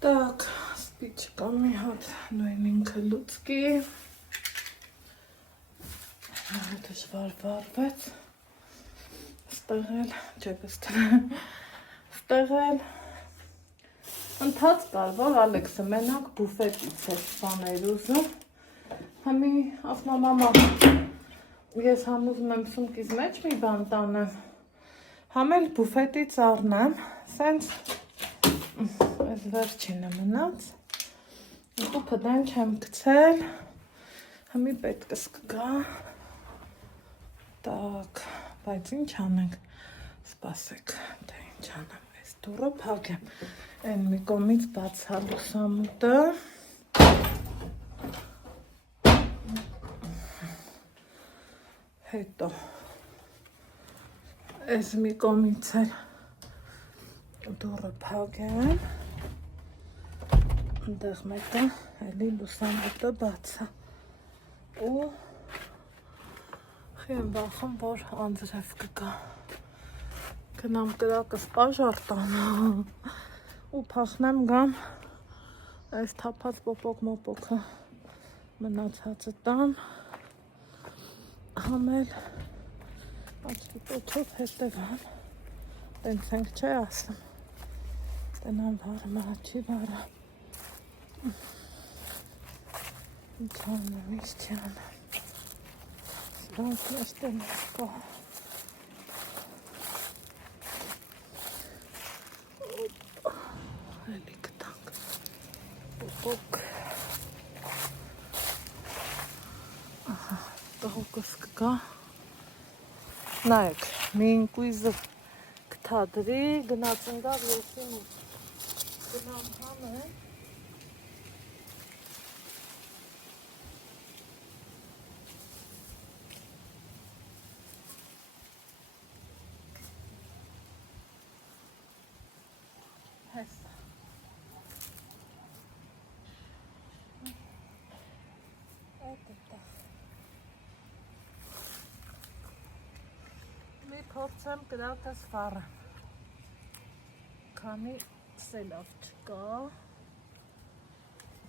Так, спичками от նույնինքը լուծկի դժվար վարվեց ստեղել ստեղել ընթաց կար, որ Ալեքսը մենակ բուֆետից էր բաներ ուզում համի ասում մամա ես համ ուզում եմ սումքիս մեջ մի բան տանեմ համ էլ բուֆետից առնեմ սենց վերջինը մնաց։ Տուփը դեն չեմ գցել։ Հիմի պետք է սկգա։ Так, բայց ինչ անենք։ Սպասեք, թե ինչ անեմ։ Այս դուռը փակեմ։ Այն մի կողմից բացա լուսամուտը։ Հետո այս մի կողմից էլ դուռը փակեմ, այնտեղ մեկը էլի լուսամուտը բացա ու խիեմ բախում, որ անձրև կգա, գնամ կրակս պաժար տանեմ ու փախնեմ գամ այս թափած պոպոկ մոպոկը մնացածը տամ, համել աչքի պոչով հետևան, տենց ենք չէ ասում, տնամ վարը մաչի վարը, ինչ անեմ, ինչ չի անեմ, սրանք մեջտեն կա, էլի կտանք, պոպոկ, տղոկս կգա, նայեք, մի ինկույզը կթադրի, գնաց ընգավ եսին ու գնամ համեն, հեսա, մի փորձեմ կրակս վառեմ, քանի սելավ չկա,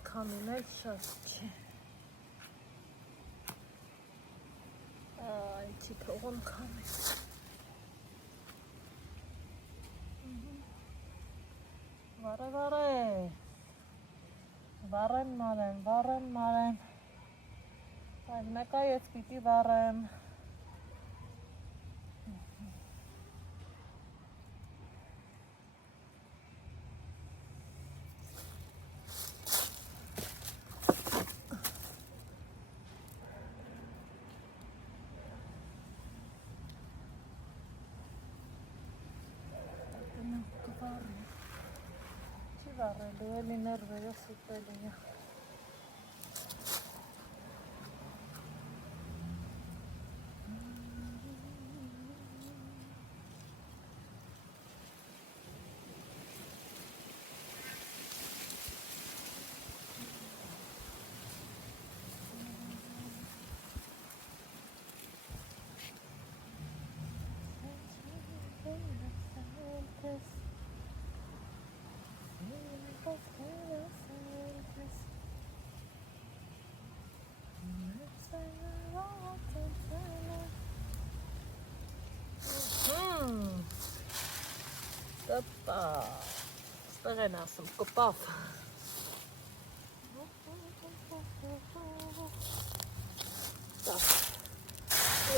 քանին էլ շատ չի, չի թողում քանի, վառեմ մարեմ, այդ մեկա ես պիտի վառեմ, Վառելու էլի ներվերը սուտելու է։ Կպա, ստեղ են ասում, կպավ,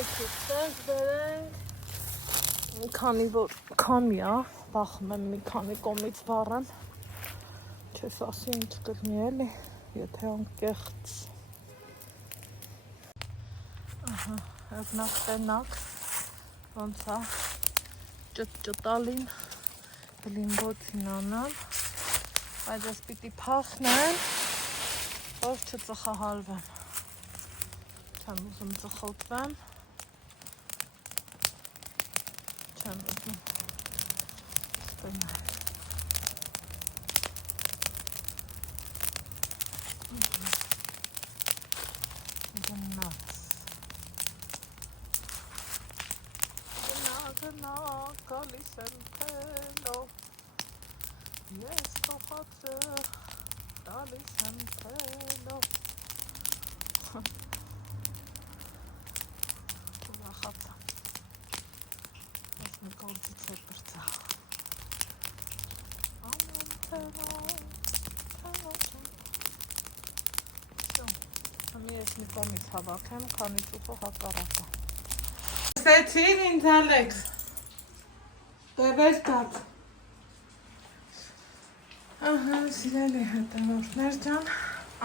ստեղ բերենք, մի քանի որ քամի է, բախում եմ մի քանի կոմից վառեմ, չես ասի ինչ կլինի էլի, եթե անկեղծ, ետնակ տենակ, ոնց է, ճտալին, բլինգոցին անամ, բայց ես պիտի փախնեմ, որ չծխահարվեմ, չեմ ուզում ծխոտվեմ, չեմ ուզում ստենալ, գնա, գալիս եմ թելով, ես տոխացը, գալիս եմ թելով, ուրախացա, ես մի գործից է պրծա, ամեն թելով, Համի ես մի կոմից հավաքեմ, քանի ծուխը հակառակը։ Ստեցին ինձ Ալեքս, տևես տաց։ Ահա, սիրելի հետևորդներ ջան,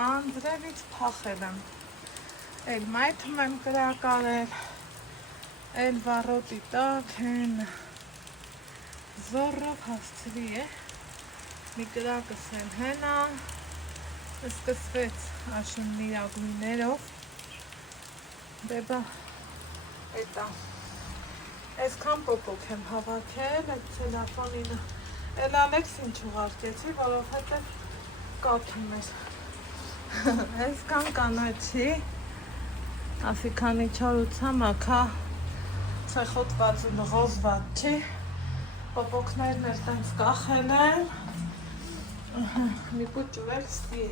Անդրևից փախել եմ։ Էլ մայթում եմ կրակարել, էլ վառոտի տակ են, զորով հասցրի է, մի կրակս են հենա, սկսվեց աշուն միրագույներով, դեպա էտա, այսքան պոպոք եմ հավաքել, այդ ցելոֆանինը, էլ Ալեքսին չուղարկեցի, որովհետև կաթում էր, այսքան կանաչի, ասի քանի չորուցամ ակա ցեխոտված ու նղոզված չի, պոպոքներն էլ տենց կախել եմ, մի պուչ ուվել ստի է,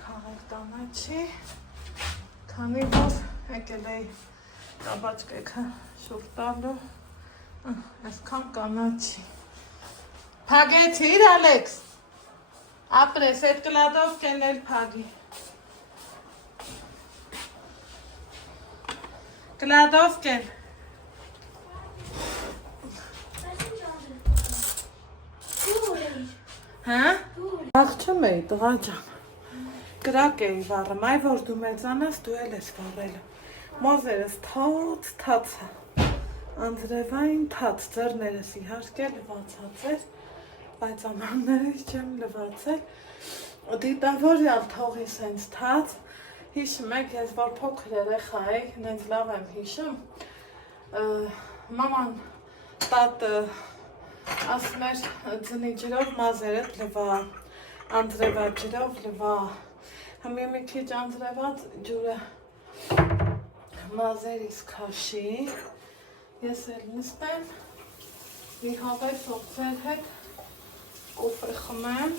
քաղել կանաչի, քանի որ եկել էի տաբաչկեքը շուր տալու, այսքան կանաչի, փագեցիր Ալեքս, ապրես, այդ կլադով կենել փագի, կլադով կեն, հա? Աղջում էի, տղա ջան, կրակ էի վառում, այ որ դու մեծանաս, դու էլ ես վառելը, մազերս թացա, անձրևային թաց, ձեռներս իհարկե լվացած էր, բայց ամաններս չեմ լվացել, դիտավորյալ թողի սենց թաց, հիշում եք, ես որ փոքր երեխա էի, նենց լավ եմ հիշում, մաման տատը ասում էր ձնի ջրով մազերդ լվա, անձրևած ջրով լվա, մի քիչ անձրևած ջուրը մազերիս քաշի, ես էլ նստեմ, մի հավես ողջեր հետ կոֆե խմեմ,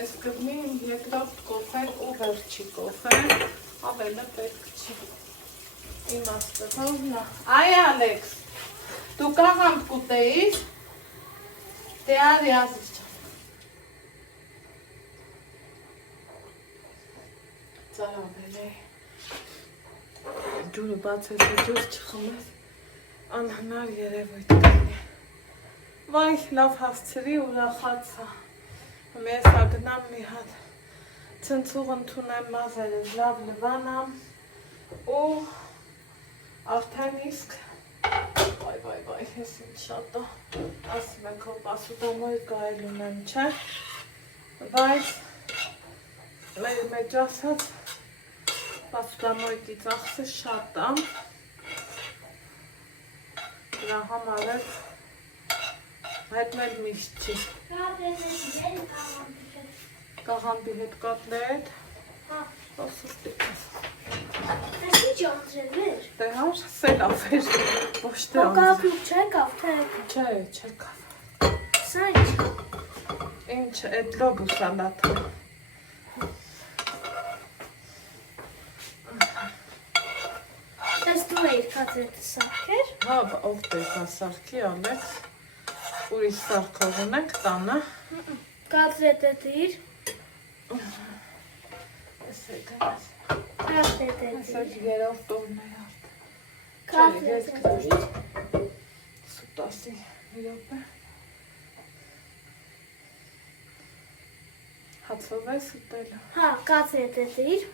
այս կդնի երկրորդ կոֆեն ու վերջի կոֆեն, ավելը պետք չի, իմաստով նա, այ Ալեքս, դու կաղանդ կուտեիր, դե արի ազիզ չան, ծարավել է, ջուրը բացես ու ջուր չխմես, անհնար երևույթ կլինի, վայ լավ հասցրի ուրախացա, մեզ հագնամ մի հատ ցնցուղ ընդունեմ մազերս լավ լվանամ ու արդեն իսկ վայ, ես ինչ շատ է, ասում եք հո պասուդամոյ կայլ ունեմ, չէ, բայց մեր մեջ ասած պասուդամոյքի ծախսը շատ է, դրա համար էլ հետմել միշտ չի, կաղամբի հետ կատլետ, ասուստիկս, Ես ինչ անձրև էր։ դե հար, սելավ էր, ոչ թե Կակլուկ չեկավ, թե չեկավ, սա ինչ։ ինչ, էդ լոբու սալաթը, Ես դու էիր կածրետը սարքեր։ հա, ով տեկա սարքի Ալեքս, ուրիշ սարքով ունենք տանը, Կածրետը դիր։ ես եկայս, Կածրետը ես դիր։ էլ երորդ տորն է արդ, Կածրետը դիր։ սուտասի իրոպ է, հացով է սուտելը, Հա, կածրետը դիր։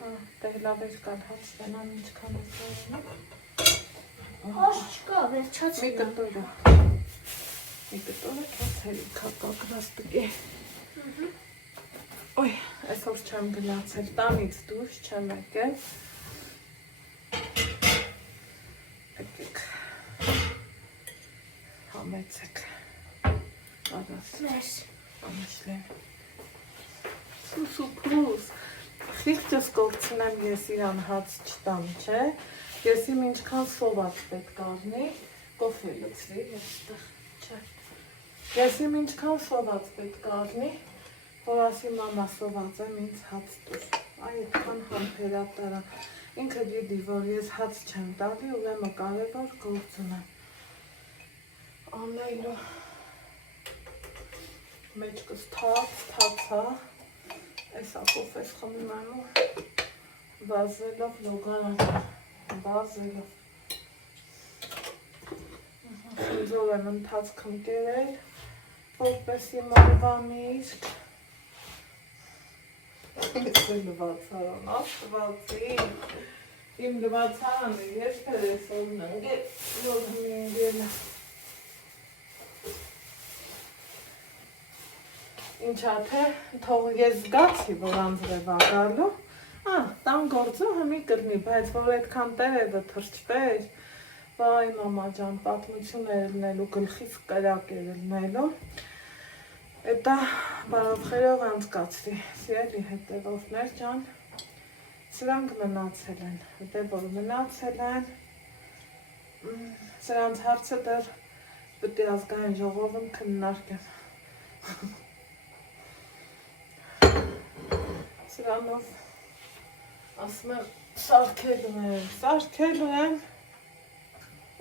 դե լավ էր կալ հաց տնամ ինչքան է զորնի, Հոշ չկա, վերջաց մի կտորը կաց հերիքա կակրած պգի, ոյ, այսօր չեմ գնացել, տանից դուրս չեմ եկել, եկեք, համեցեք, արաս, Մերս։ ամիշլեմ, սուսու պլուս, խիղճս կողցնեմ ես իրան հաց չտամ, չէ, ես իմ ինչքան սոված պետք արնի, կոֆե լծրի, ես իմ ինչքան սոված պետք արնի, որ ասի մամա սոված եմ ինձ հաց տուր, այ այդքան համբերատարա, ինքը գիտի, որ ես հաց չեմ տալի, ուրեմն կարևոր գործ ունեմ, անելու, մեջքս թացա, այսա կոֆես խմում եմ ու բազելով լոգարան, բազելով, Զոր եմ ընթացք ընկերել, որպեսի մարվանիրք լվացարան, աստվածի իմ լվացարանը երկեր է սովն ընգել որ հմինգել ինչա թե թող ես զգացի, որ անձրև ագալու տան գործը հմի կրնի, բայց որ այդքան տերևը թրջվեր վայ մամա ջան, պատմություն էր լնելու, գլխից կրակ էր լնելու Էտա բարովխերով անցկացրի, սիրելի հետևորդներ ջան, սրանք մնացել են, հետև որ մնացել են, սրանց հարցը դեռ պետք է ազգային ժողովում քննարկեմ։ Սրանով ասում եմ սարքելու եմ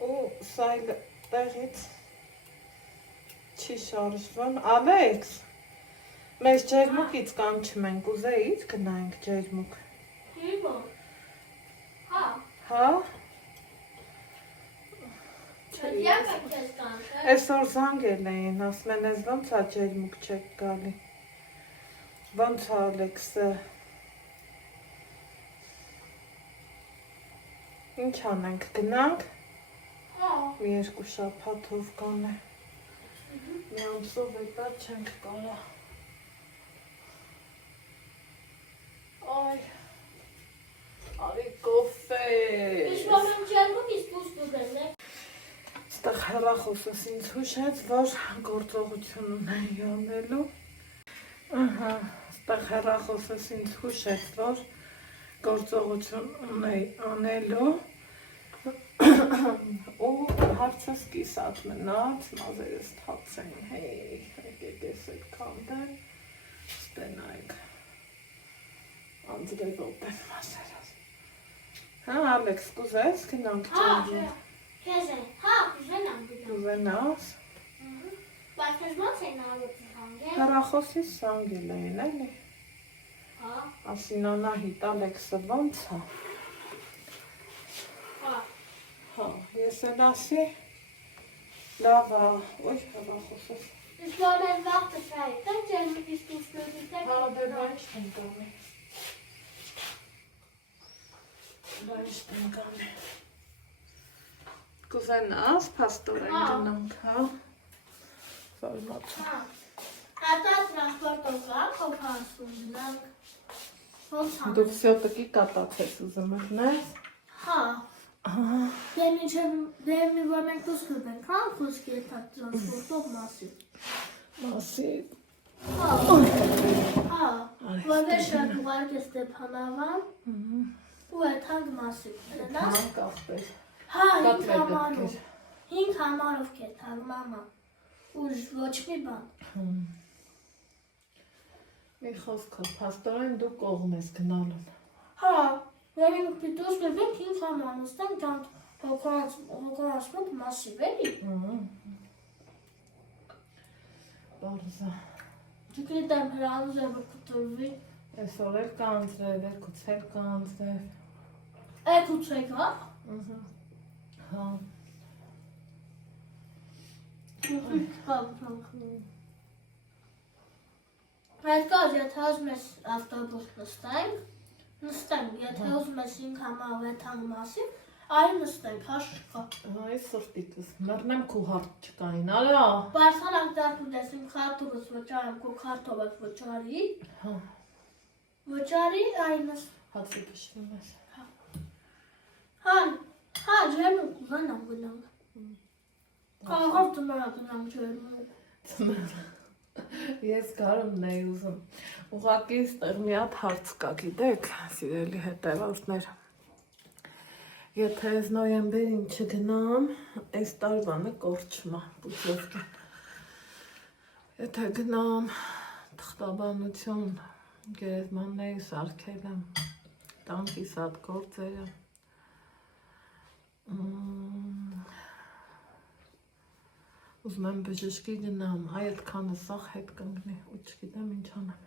ու սա տեղից չի շարժվում, Ալեքս, մեզ ջերմուկից կանչում ենք, ուզեիդ գնայինք ջերմուկ։ Հա։ Այսօր զանգել էին, ասում են ես ոնց է ջերմուկ չեք գալի։ Ոնց է Ալեքսը։ Ինչ անենք, գնանք։ Մի երկու շաբաթով կանե։ Մի ամսով էտա չենք կարա։ Այ, արի կոֆե։ Իշվամ եմ ջերմուկ իսկ ուս դուզեն է։ Ստեղ հեռախոսս ինձ հուշեց, որ գործողություն ունեի անելու։ Ստեղ հեռախոսս ինձ հուշեց, որ գործողություն ունեի անելու։ ու հարցս կիսատ մնաց, մազերս թաց էին, հեյ, եկեք ես էդ կանդեն, ստենայք, անձրևոտ են մազերս։ Հա, Ալեքս, կուզես, կնանք ջերմուկ։ Քեզ է, հա, կուզենամ գնամ։ Կուզենաս։ Բայց քեզ ոնց է նալոցի հանգել։ Հեռախոսից զանգել էին, էլի։ Հա։ Ասին Անահիտ, Ալեքսը ոնց է։ Հա, ես էլ ասի, լավ է, ոյ հեռախոսս։ Իսկ որ մեր վաղտը շայ, դա ջերմուկից դուս դուզից է։ Հա, դե բանիշ տեն կանի։ Բանիշ տեն կանի։ Կուզենաս, պաստորեն գնանք, հա։ Վարմացա։ Հատա տրանսպորտով կա, կոպանսում գնանք։ Ոնց հա։ Դու վսյո տկի կատացես ուզում ըրնես։ Հա։ Դե մի որ մենք դուս կբենք, հա, խոսքի էտա տրանսպորտով մասի։ Մասի։ Հա, որվեր շատ ուղարկ է Ստեփանավան ու էթանք մասի։ Հանք աղբեր։ Հա, 5 համարով կեթանք, մամա։ Ու ոչ մի բան։ Մի խոսքով, պաստորեն դու կողմ ես գնալուն։ Հա, վերին պիտուս կբենք 5 համար նստենք ջանք հոկանց մոտ մասիվ էլի։ Բարզա։ Չգիտեմ հրանուզ է որ կտրվի։ Այսօր էլ կանձրև, երկուց էլ կանձրև։ Երկուց եկա։ Հա։ Այդ կազ, եթե ուզում ես ավտոբուս նստենք, եթե ուզում ես 5 համար վետան մասիվ, այ նստենք, հաշ չկա։ Այս սրտիկս, մերնեմ քու հարդ չկային, արա։ Բարսանանք դարդում ես իմ խարտուրս ոճարեմ, քո խարտով ես ոճարի։ Ոճարի, այ նստ։ Հացի պշվում ես։ Հա, ջերմուկ ուզանամ գնանք։ Կաղով ծմերա գնանք ջերմուկ։ Ես գարումն էի ուզում։ Ուղղակի ստեղ մի հատ հարց կա, գիտեք, սիրելի հետևորդներ։ Եթե ես նոյեմբերին չգնամ, այս տարվանը կորչում է, պուչովկի։ Եթե գնամ թղթաբանություն, գերեզմանների սարքել եմ, տանկիս հատ գործերը, ուզում եմ բժշկի գնամ, այ այդքանը սաղ հետ կընկնի ու չգիտեմ ինչ անեմ։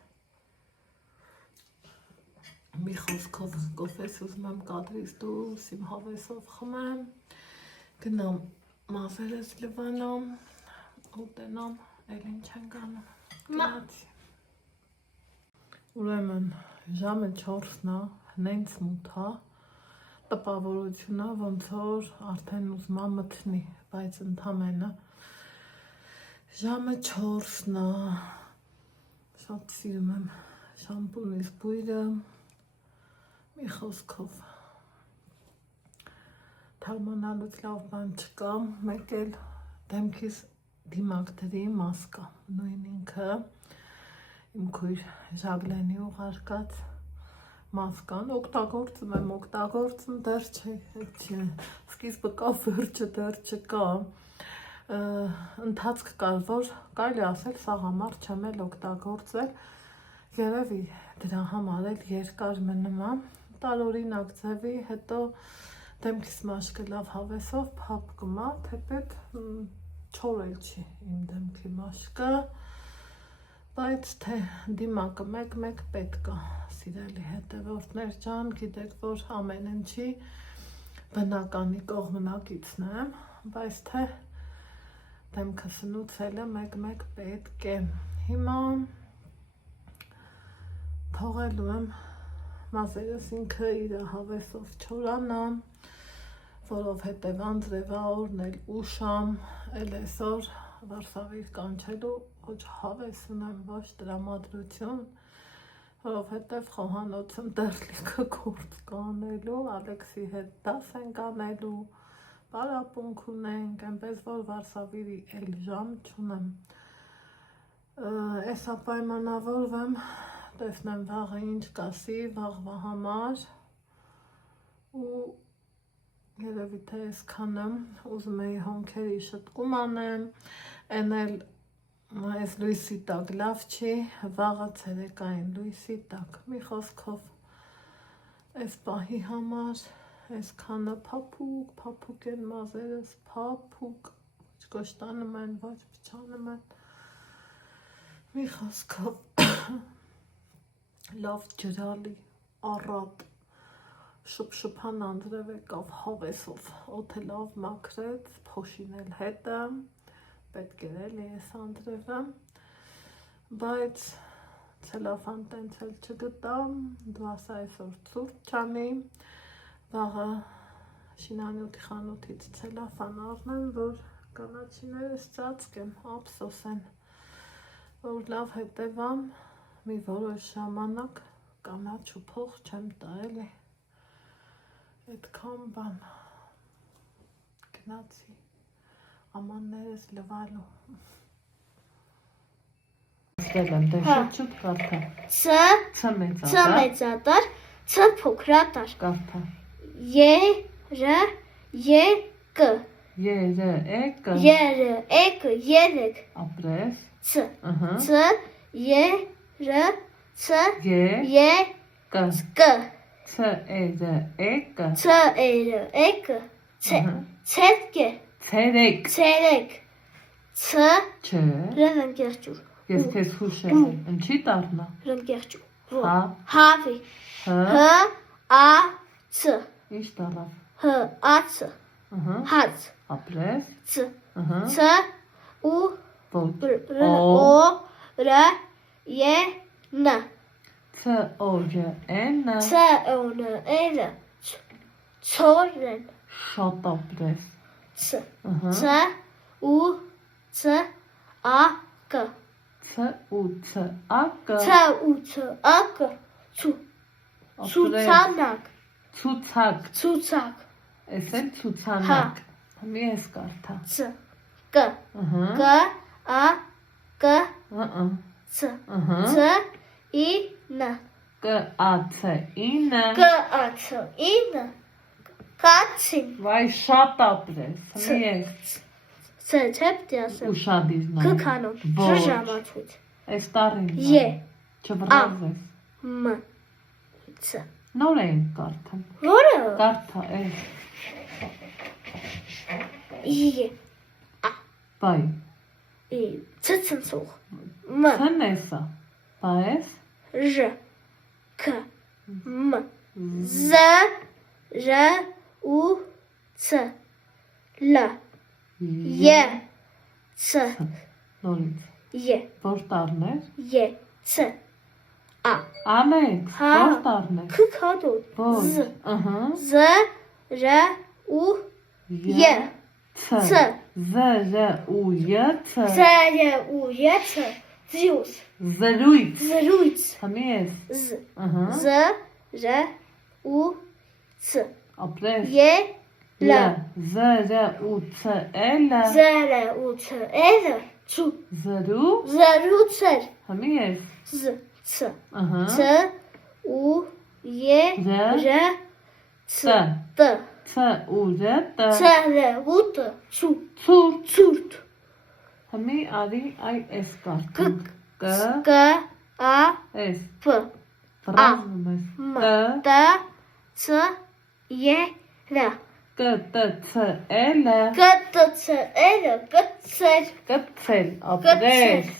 Մի խոսքով կոֆես ուզում եմ կադրից դուրս իմ հավեսով խմեմ, գնամ մազերս լվանամ, ուտենամ, Էլ ինչ ենք անում։ Գնացի։ Ուրեմն ժամը 4-ն է, հենց մութ է։ Տպավորությունն է, ոնց որ արդեն ուզում է մթնի, բայց ընդամենը ժամը 4-ն է։ Շատ սիրում եմ շամպունիս բույրը։ Մի խոսքով թարմանալուց լավ բան չկա, մեկ էլ դեմքիս դիմակ դրի մասկա, նույն ինքը իմ քույր Ժագլենի ուղարկած մասկան, օգտագործում եմ, դեռ չի, սկիզբը կա, վերջը դեռ չկա, ընթացք կար, որ կարելի ասել սա համար չեմ էլ օգտագործել, երևի դրա համար էլ երկար մնում է, տարօրինակ ձևի, հետո դեմքիս մաշկը լավ հավեսով փափկում է, թեպետ չոր էլ չի իմ դեմքի մաշկը, բայց թե դիմակը մեկ պետք է, սիրելի հետևորդներ ջան, գիտեք, որ ամեն ինչի բնականի կողմնակիցն եմ, բայց թե դեմքը սնուցելը մեկ պետք է։ Հիմա թողելու եմ մազերս ինքը իր հավեսով չորանա, որովհետև անձրևավորն էլ ուշամ, էլ այսօր Վարշավիր կանչելու ոչ հավես ունեմ, ոչ տրամադրություն, որովհետև խոհանոցում դեռ լիքը գործ կանելու, Ալեքսի հետ դաս ենք անելու, պարապունք ունենք, այնպես որ Վարշավիրի էլ ժամ չունեմ։ Էսա պայմանավորվեմ, տեսնեմ վաղը ինչ կասի, վաղվա համար ու երևի թե այսքանը ուզում էի հոնքերի շտկում անեմ, են էլ այս լույսի տակ լավ չի, վաղը ցերեկային լույսի տակ, մի խոսքով այս պահի համար այսքանը փափուկ են մազերս, փափուկ, ոչ կոշտանում են, ոչ փչանում են, մի խոսքով լավ ջրալի, առատ, շփշփան անձրև եկավ հավեսով, օդը լավ մաքրեց, փոշին էլ հետը, պետք էր էլի այս անձրևը, բայց ցելոֆան տենց էլ չգտամ, դու ասա այսօր ցուրտ չանի, վաղը շինանյութի խանութից ցելոֆան առնեմ, որ կանաչիներս ծածկեմ, ափսոսեն, որ լավ հետևամ, մի որոշ ժամանակ կանաչ ու փող չեմ տա էլի, այդքան բան, գնացի ամաններս լվալու։ Ասվել եմ, դե շուտ կարդա։ Ց մեծատար, Ց փոքրատար։ Կարդա։ Երեք։ Ապրես։ Ց Ցերեկ։ Ռնկերջուր։ Ես քեզ հուշեմ, ինչի դառնա։ Ռնկերջուր։ Հավի։ Հ-ա-ց։ Ինչ դառավ։ Հ-ա-ց։ Հաց։ Ապրես։ Ց ու Ո-ր-ե-ն։ Ց-օ-ր-ը-ն։ Ցորեն։ Շատ ապրես։ Ց ու Ց-ա-կ։ Ց ու Ց-ա-կ։ Ցուցանակ։ Ցուցակ։ Էս էլ ցուցանակ։ Մի ես կարդա։ Ց Կ Կ-ա-կ Ց Ց-ի-ն Կ-ա-ց-ի-ն Կացին։ Վայ շատ ապրես։ Մի ես։ Ց չեպ դիասեմ։ Ուշադիր նայ։ Կքանոտ։ Ժամացույց։ Այս տարին։ Ե չվրազ ես։ Մ Ց նոր են կարդան։ Որը։ Կարդա էս։ Ե Բայ Ցցնցող։ Մ Ցնեսա։ Բայց Ժ Ք Մ Զ Ր ու Ց Լ Ե Ց Նորից Ե Որ տառներ։ Ե Ց A Ալեքս, Հա։ որ տառներ։ K քադոտ Ոչ։ Z Ահա։ Z R U Ե Ց Ց Զ Ր ու Յ Ց Z R U Ե Ց Զյուս Զրույց։ Զրույց Համի ես։ Z Ահա։ Z R U Ց Ապրես։ Ե L Զ Ր ու Ց Էլ Z R U Ց L Ց Զրու։ Զրուցեր Համի ես։ Z Ց Ահա։ Ց U Ե Ր R Տ Տ Ց ու Ր Տ Ց Ր U Տ Ց Ցուրտ։ Ցուրտ Համի արի այ էս կարգում։ Կ Կ A էս П Բրազում ես։ M Տ Տ Ց Ե Ր Կ Տ Ց Էլ Կ Տ Ց L Կցեր կցել ապրես